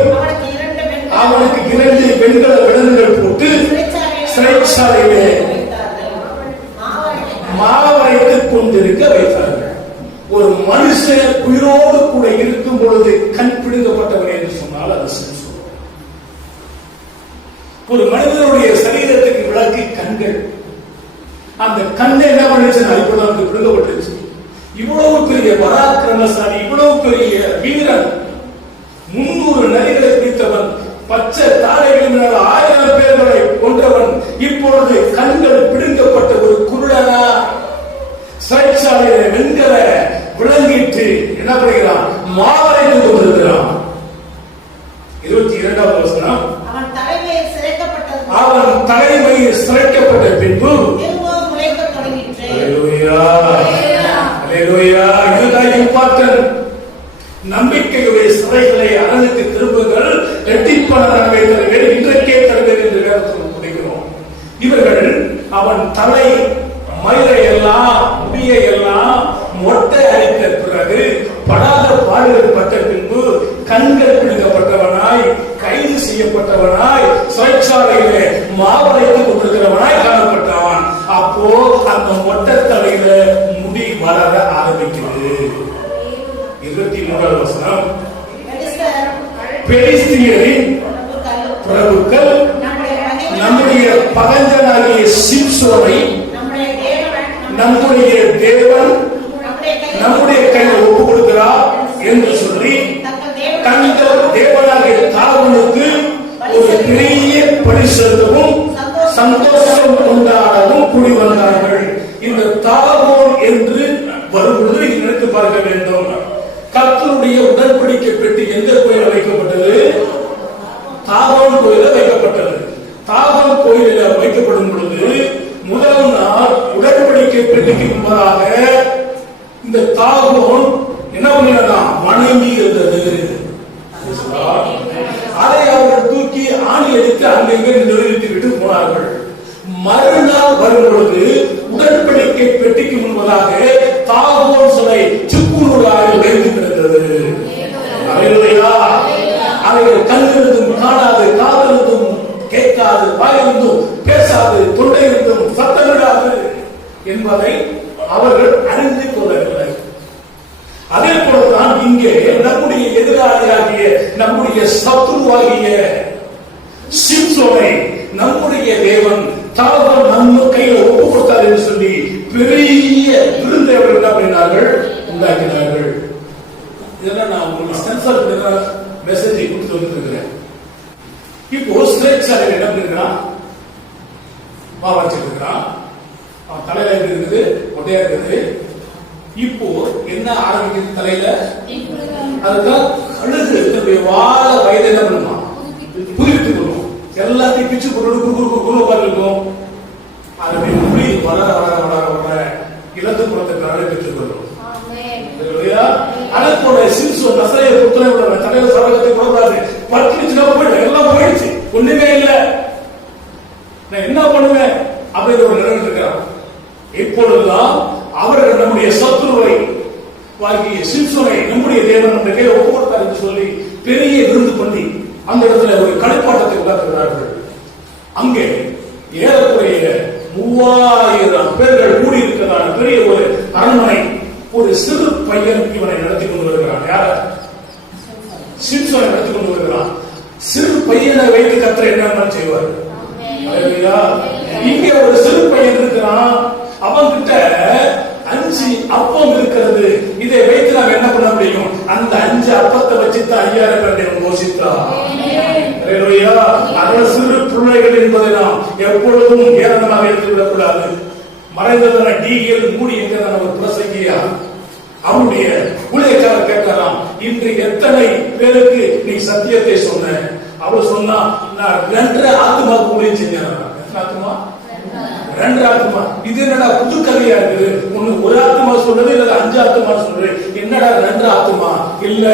அவனுக்கு 2 வெண்கல விலங்குகள் போட்டு சிறைச்சாலையிலே மாவரைத்துக் கொண்டிருக்க வைத்தார்கள். ஒரு மனுஷன் உயிரோடு கூட இருக்கும் பொழுது கண் பிடுங்கப்பட்டவன் என்று சொன்னால் அது சொல்லும். ஒரு மனிதனுடைய சரீரத்துக்கு விளக்கு கண்கள். அந்த கண்ணை என்ன பண்ணிச்சு, இப்பதான் பிடுங்கப்பட்டுச்சு. இவ்வளவு பெரிய பராக்கிரமசாலி, இவ்வளவு பெரிய வீரன், 300 நரிகளை பிடித்தவன், பச்சை தாரைகள் 1000 பேர்களை கொன்றவன், இப்பொழுது கண்கள் பிடுங்கப்பட்ட ஒரு குருடனா சிறைச்சாலையில வெண்கல விளங்கிட்டு என்ன பண்ணுகிறான், மாவரைத்து கொண்டிருக்கிறான். 22ஆவது வசனம். அவன் தலைமையில் சிறைக்கப்பட்ட பின்பு இதுதான் இம்பார்ட்டன்ட். நம்பிக்கையுடைய சிறைகளை அரணுக்கு திரும்புங்கள், இரட்டிப்பான நன்மை தருவேன், இன்றைக்கே தருவேன் என்று வேதத்தில் முடிக்கிறோம். இவர்கள் அவன் தலை மயிரை எல்லாம் முடியை எல்லாம் மொட்டை அடித்த பிறகு படாத பாடுகள் பட்ட பின்பு கண்கள் பிடுங்கப்பட்டவனாய் கைது செய்யப்பட்டவனாய் சிறைச்சாலையிலே மாவரைத்துக் கொண்டிருக்கிறவனாய் காணப்பட்டவன். அப்போ அந்த மொட்டை தலையில முடி வளர ஆரம்பிக்கிறது. 23ஆவது வசனம். பெலிஸ்தியரின் பிரபுக்கள் நம்முடைய பகஞ்சனாகிய சிம்சோனை நம்முடைய தேவன் நம்முடைய கையில் ஒப்பு கொடுக்கிறார் என்று சொல்லி தங்கள் தேவனாகிய தாவனுக்கு ஒரு பெரிய பலி செலுத்தவும் சந்தோஷம் கொண்டாடவும் கூடி வந்தார்கள். இந்த தாவோன் என்று வரும்பொழுது நீங்கள் நினைத்து பார்க்க வேண்டும், கர்த்தருடைய உடன்படிக்கை பெட்டி எந்த கோயிலில் வைக்கப்பட்டது? தாவோன் கோயிலில் வைக்கப்பட்டது. தாவோன் கோயிலில் வைக்கப்படும் பொழுது முதல் நாள் உடன்படிக்கை பெட்டிக்கு முன்பதாக இந்த தாவோன் என்ன பண்ணினான், வணங்கி இருந்தது. அதை அவர்கள் தூக்கி ஆணி எடுத்து அங்கங்கே நிறுத்தி விட்டு போனார்கள். மறுநாள் வரும் பொழுது உடன்படிக்கை பெட்டிக்கு முன்பதாக தாவோன் சிலை சுக்குநூறாக உடைந்து கிடந்தது. அவைகள் கண்ணிருந்தும் காணாது, காதிருந்தும் கேட்காது, வாயிருந்தும் பேசாது, தொண்டையிருந்தும் சத்தமிடாது என்பதை அவர்கள் அறிந்து கொள்ளவில்லை. அதே போலதான் இங்கே நம்முடைய எதிராளியாகிய நம்முடைய சத்துருவாகிய சிம்சோனை நம்முடைய தேவன் தாவரம் நம்ம கையில ஒப்பு கொடுத்தார் என்று சொல்லி பெரிய விருந்தை அவர்கள் என்ன பண்ணினார்கள், உண்டாக்கினார்கள். இதெல்லாம் நான் உங்களுக்கு சென்சார் மெசேஜை கொடுத்து வந்துருக்கிறேன். இப்போ சிறைச்சாலை என்ன பண்ணிருக்கிறான், வச்சிட்டு இருக்கிறான். அவன் தலையில இருக்குது, ஒட்டையா இருக்குது. இப்போ என்ன ஆரம்பிக்கிறது தலையில, அதுதான் கழுகு தன்னுடைய வாழ வயதை என்ன பண்ணுமா, புதுப்பித்துக் கொள்ளும். எல்லாத்தையும் பிச்சு கொண்டு உட்கார்ந்துருக்கும். அது முடி வளர வளர வளர வளர இலந்து குளத்துக்கு பெற்றுக் கொள்ளும். அதற்கோட சிம்சோன் நசரேய புத்திரன் தலையில சரகத்தை கொடுக்காது, பட்டுச்சுன்னா போயிட்டு எல்லாம் போயிடுச்சு, ஒண்ணுமே இல்ல, நான் என்ன பண்ணுவேன் அப்படின்னு ஒரு நிலைமை இருக்கிறான். இப்பொழுதுதான் அவர்கள் நம்முடைய சத்துருவை வாங்கிய சிம்சோனை நம்முடைய தேவன் நம்ம கையில ஒப்பு கொடுத்தார் என்று சொல்லி பெரிய விருந்து பண்ணி அந்த இடத்துல ஒரு களிப்பாட்டத்தை உண்டாக்குகிறார்கள். அங்கே ஏறக்குறைய 3000 பேர்கள் கூடியிருக்கிறதான பெரிய ஒரு அரண்மனை. ஒரு சிறு பையன் இவனை நடத்தி கொண்டு வருகிறான். யார? சிம்சோனை நடத்தி கொண்டு வருகிறான். சிறு பையனை வைத்து கர்த்தர் என்ன செய்வார்? இங்கே ஒரு சிறு பையன் இருக்கிறான், அவன் கிட்ட 5 அப்பம் இருக்கிறது. இதை வைத்து நாம் என்ன பண்ண முடியும்? அந்த 5 அப்பத்தை வச்சுதான் 5000 பேரை போஷித்தான். அதனால் சிறு பிள்ளைகள் என்பதை நாம் எப்பொழுதும் ஏராளமாக எடுத்துவிடக் கூடாது. மறைந்ததான டிஎல் மூடி என்கிறதான ஒரு பிரசங்கியா அவனுடைய ஊழியக்காரர் கேட்கலாம், இன்று எத்தனை பேருக்கு நீ சத்தியத்தை சொன்ன? அவர் சொன்னா, நான் 2 ஆத்துமாவுக்கு ஊழியம் செஞ்சேன். எத்தனை ஆத்துமா? 2 ஆத்துமா. இது என்னடா புது கதையா இருக்குது? ஒண்ணு ஒரு ஆத்துமா சொல்றது, இல்ல 5 ஆத்துமா சொல்றது. என்னடா 2 ஆத்துமா? இல்ல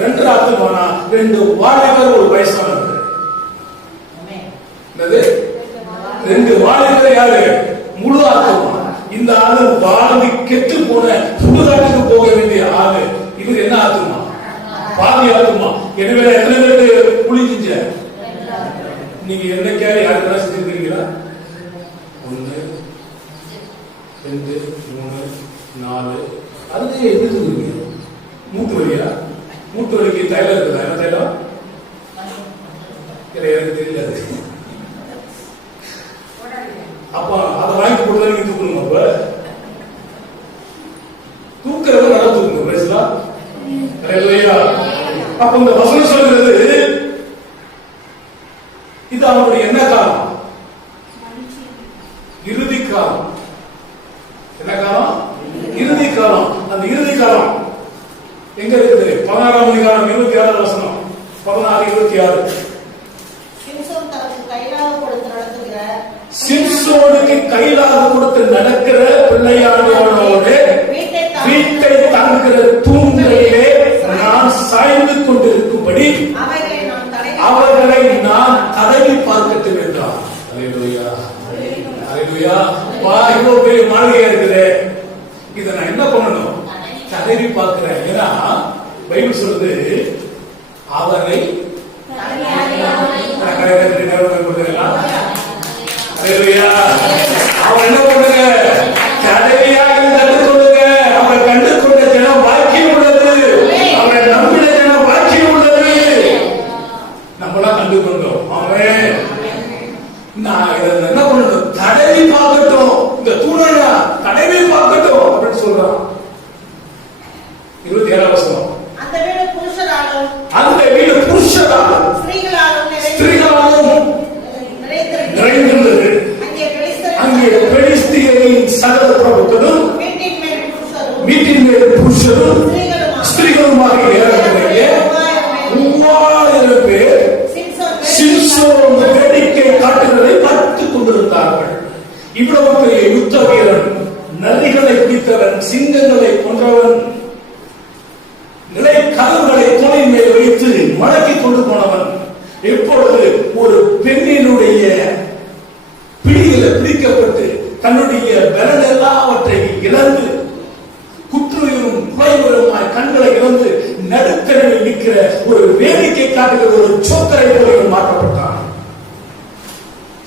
2 ஆத்துமானா 2 வாலிபர் ஒரு வயசானவர். என்னது? 2 வாலிபர் யாரு? முழு ஆத்துமா. இந்த ஆளு வாழ்ந்து கெட்டு போன சுடுகாட்டுக்கு போக வேண்டிய ஆளு. இவர் என்ன ஆத்துமா? பாதி ஆத்துமா. எனவே எத்தனை பேருக்கு புளிச்சிச்ச? நீங்க என்னைக்காவது யாருக்கெல்லாம் செஞ்சிருக்கீங்களா? 1 2 3 4 அதுலயே எடுத்துக்கிறீங்க. மூட்டு வலியா? மூட்டு வலிக்கு தைலம் இருக்குதா? என்ன தைலம்? எனக்கு தெரியல. அப்ப அதை வாங்கி கொடுத்தா நீங்க தூக்கணும். அப்ப தூக்கிறவங்க நல்லா தூக்கணும். பேசலா? அப்ப இந்த வசனம் சொல்கிறது, இது அவனுடைய என்ன காலம்? இறுதி காலம். என்ன காலம்? இறுதி காலம். அந்த இறுதி காலம் எங்க இருக்குது? 16ஆம் அதிகாரம் 26 வசனம். 16 26. சிம்சோனுக்கு கையிலாக கொடுத்து நடக்கிற பிள்ளையானோடு வீட்டை தங்குகிற தூண்களிலே நான் சாய்ந்து கொண்டிருக்கும்படி அவர்களை நான் தடவி பார்க்கட்டும் என்றார். அல்லேலூயா, அல்லேலூயா. இவ்வளவு பெரிய மாளிகையா இருக்குது, இதை நான் என்ன பண்ணணும்? தடவி பார்க்கிறேன். ஏன்னா பைபிள் சொல்றது அவரை அவன் என்ன பண்ணுங்க? தடவியாக கண்டு கொள்ளுங்க. அவரை கண்டு கொண்ட ஜனம் பாக்கியம் உள்ளது. அவரை நம்பின ஜனம் பாக்கியம் உள்ளது. நம்மளாம் கண்டு கொண்டோம். அவன் நான் என்ன பண்ணணும்? தடவி பார்க்கட்டும். இந்த தூணா தடவி பார்க்கட்டும் அப்படின்னு சொல்றான். 27 வசனம். அந்த வீடு புருஷராலும் ஸ்திரீகளாலும் நிறைந்திருந்தது. அங்கே பெலிஸ்தியரின் சகல பிரபுக்களும் வீட்டின் மேல் புருஷரும் ஸ்திரீகளுமாக ஏறக்குறைய 3000 பேர் சிம்சோன் வேடிக்கை காட்டுகிறதை பார்த்துக் கொண்டிருந்தார்கள். இவ்வளவு பெரிய யுத்த வீரன், நரிகளை பிடித்தவன், சிங்கங்களை கொன்றவன், நிலை கதவுகளை தோலை மேல் வைத்து மடக்கி கொண்டு போனவன், இப்பொழுது ஒரு பெண்ணினுடைய பிடியில பிடிக்கப்பட்டு தன்னுடைய பலன் எல்லாவற்றை இழந்து குற்றுயிரும் குறைவுமாய் கண்களை இழந்து நடுத்தரவில் நிற்கிற ஒரு வேடிக்கை காட்டுகிற ஒரு சோக்கரை போல மாற்றப்பட்டான்.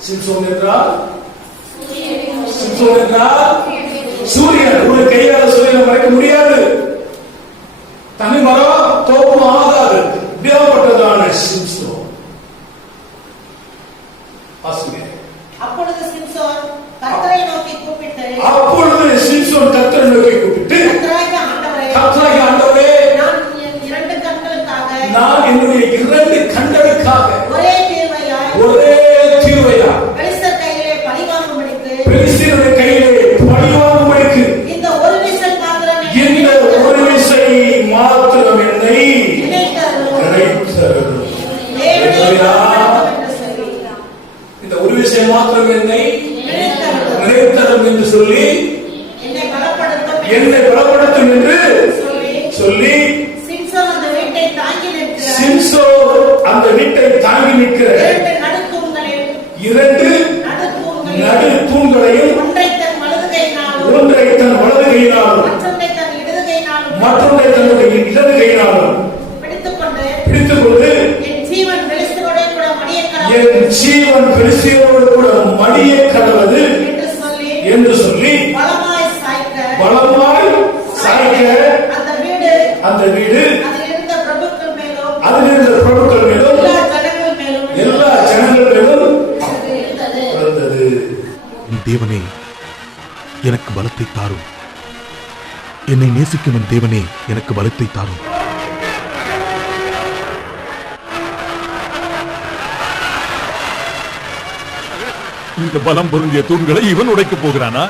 சிம்சோன் என்றால் சூரியன். ஒரு கையால சூரியனை மறைக்க முடியாது. தனி மரம் தோப்பும் ஆகாது. தேவப்பட்டதான சிம்சோன். அப்பொழுது சிம்சோன் கர்த்தரை நோக்கி கூப்பிட்டு, கர்த்தரை நோக்கி கூப்பிட்டு, கர்த்தராகிய ஆண்டவரே, நான் என்னுடைய 2 கண்களுக்காக ஒரே தீர்வையாய் பெலிஸ்தர் கையிலே பழிவாங்கும்படிக்கு இந்த ஒரு விசை மாத்திரம் என்னை நினைத்தருளும். இந்த ஒரு விஷயம் மாத்திரம் என்னை நினைத்தரும் என்று சொல்லி என்னை பலப்படுத்தும் என்று சொல்லி சிம்சோன் அந்த வீட்டை தாங்கி நிற்கிற 2 நடு தூண்களையும் ஒன்றை தன் வலது கையினாலும் மற்றொன்றை தன்னுடைய இடது கையினாலும் பிடித்துக்கொண்டு என் ஜீவன் பெலிஸ்தரோடு கூட மடிய கடவது என்று சொல்லி பலமாய் சாய்க்க அந்த வீடு அதில் இருந்த பிரபுக்கள் மேலும் எல்லா ஜனங்கள் மேலும் இருந்தது. என் தேவனே, எனக்கு பலத்தை தாரும். என்னை நேசிக்கும் என் தேவனே, எனக்கு பலத்தை தாரும். இந்த பலம் பொருந்திய தூண்களை இவன் உடைக்கப் போகிறானா?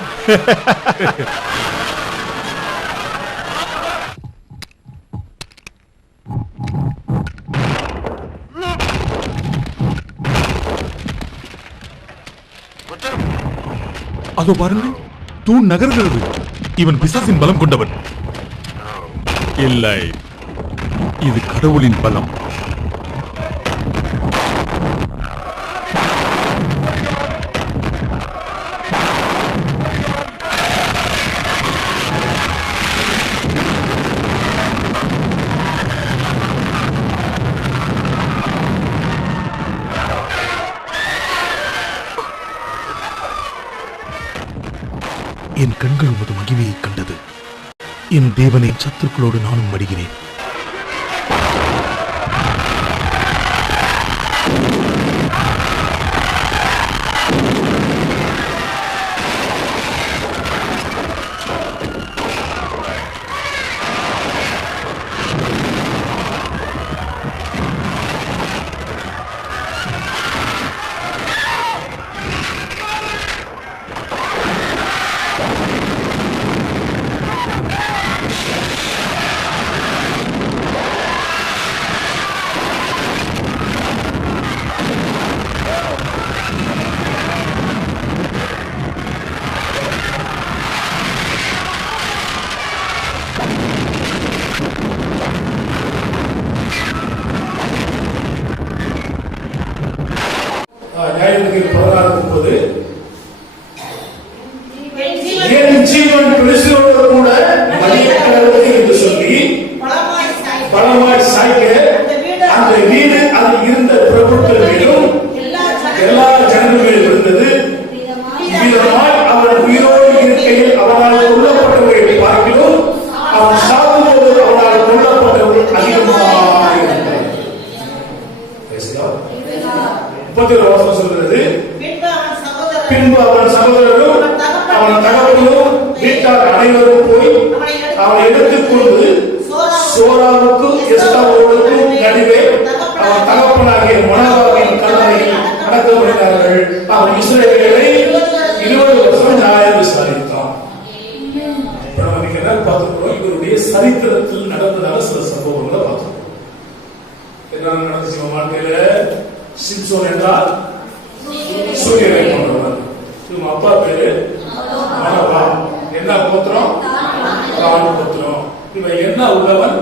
அதோ பாருங்கள், தூண் நகர்கிறது. இவன் பிசாசின் பலம் கொண்டவன். இல்லை, இது கடவுளின் பலம். என் கண்கள் உமது மகிமையை கண்டது. என் தேவனை சத்துருக்களோடு நானும் மடிகிறேன். நியாயாதிபதிகள் 16 போது என் ஜீவன் பெலிஸ்தரோடு கூட மடிய கடவது என்று சொல்லி பலமாய் சாய்க்க அந்த வீடு அதில் இருந்த பிரபுக்கள் மேலும் எல்லா ஜனங்கள் மேலும் இருந்தது. இவ்விதமாய் அவன் உயிரோடு இருக்கையில் அவனால் கொல்லப்பட்டவர்களை பார்க்கிலும் அவன் சாகும்போது அவனால் கொல்லப்பட்டவர்கள் அதிகமாக இருந்தார். 31 வசனம் சொல்கிறது, பின்பு அவன் சகோதரரும் அவன் தகப்பனும் வீட்டார் அனைவரும் போய் அவனை எடுத்துக்கொண்டு சோராவுக்கு எஸ்தாவோடுக்கும் நடுவே அவன் தகப்பனாகிய மனோவாவின் கல்லறையில் அடக்கம் பண்ணினார்கள். அவன் இஸ்ரவேலை 20 வருஷம் நியாயம் விசாரித்தான். பார்த்துக்கிறோம், இவருடைய சரித்திரத்தில் நடந்ததான சில சம்பவங்களை பார்த்துக்கிறோம். என்ன நடந்துச்சு வாழ்க்கையில? சிம்சோன் என்றால் சூரியனை கொண்டவன். இவங்க அப்பா பேரு மனோவா. என்ன கோத்திரம்? கோத்திரம். இவன் என்ன உள்ளவன்?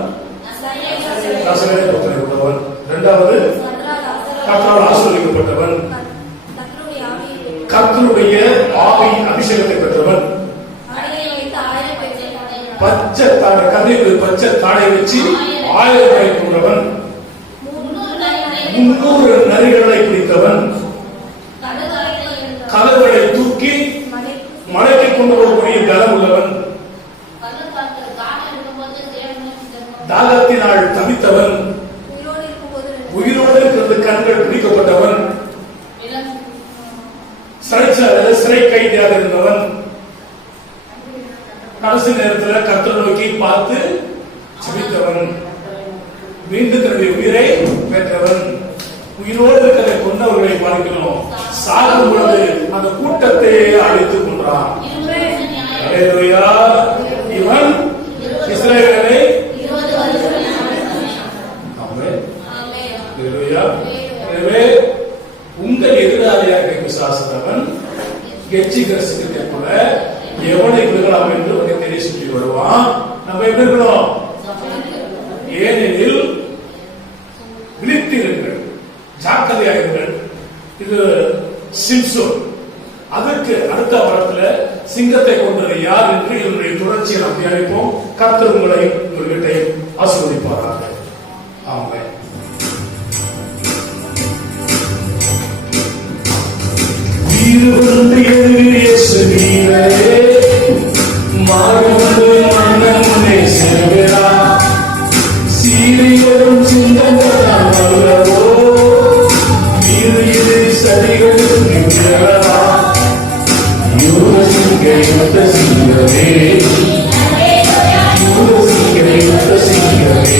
நசரேய கோத்திரம் உள்ளவன். இரண்டாவது கர்த்தரால் ஆசீர்வதிக்கப்பட்டவன், கர்த்தருடைய ஆவி அபிஷேகத்தை பெற்றவன், பச்சை தாடை கதையில் பச்சை தாடை வச்சு 1000 கொண்டவன், 300 நரிகளை பிடித்தவன், கதவுகளை தூக்கி மலைக்கு கொண்டு வரக்கூடிய பலம் உள்ளவன், தாகத்தினால் தவித்தவன், உயிரோடு இருக்கிறது கண்கள் பிடிக்கப்பட்டவன், சிறை கைதியாக இருந்தவன் கடைசி நேரத்தில் கர்த்தரை நோக்கி பார்த்து ஜெபித்தவன், மீண்டும் தன்னுடைய உயிரை பெற்றவன். உயிரோடு இருக்கிறதை கொண்டவர்களை பார்க்கணும், சாகும் பொழுது அந்த கூட்டத்தை அழித்துக் கொண்டான். அல்லேலூயா. இவன் இஸ்ரவேலை எனவே உங்கள் எதிராளியாக பிசாசுகிறவன் கெச்சிக்கிற சிங்கத்தை போல எவனை விடலாம் என்று உனக்கு தெரிய சொல்லி வருவான். நம்ம எப்படி இருக்கணும்? ஏனெனில் விழித்தீர்கள், ஜாக்கிரதையாகிறீர்கள். இது சிம்சோன். அதற்கு அடுத்த வாரத்துல சிங்கத்தை கொண்டது யார் என்று இதனுடைய தொடர்ச்சியை நாம் தியானிப்போம். கர்த்தர் உங்களையும் உங்கள் வீட்டையும் ஆசீர்வதிப்பாராக. ஆமென். வீரவந்து இயேசு வீரரே, மாறுவது மன்னமுனே செல்வரா, சீரியரும் சிங்கங்களாம் அல்லவோ, வீரிலே சரிகளும் நின்றவா, யூத சிங்கை யுத்த சிங்கமே, யூத சிங்கை யுத்த சிங்கமே,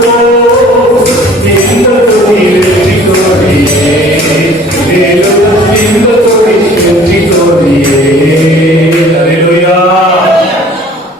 Quiero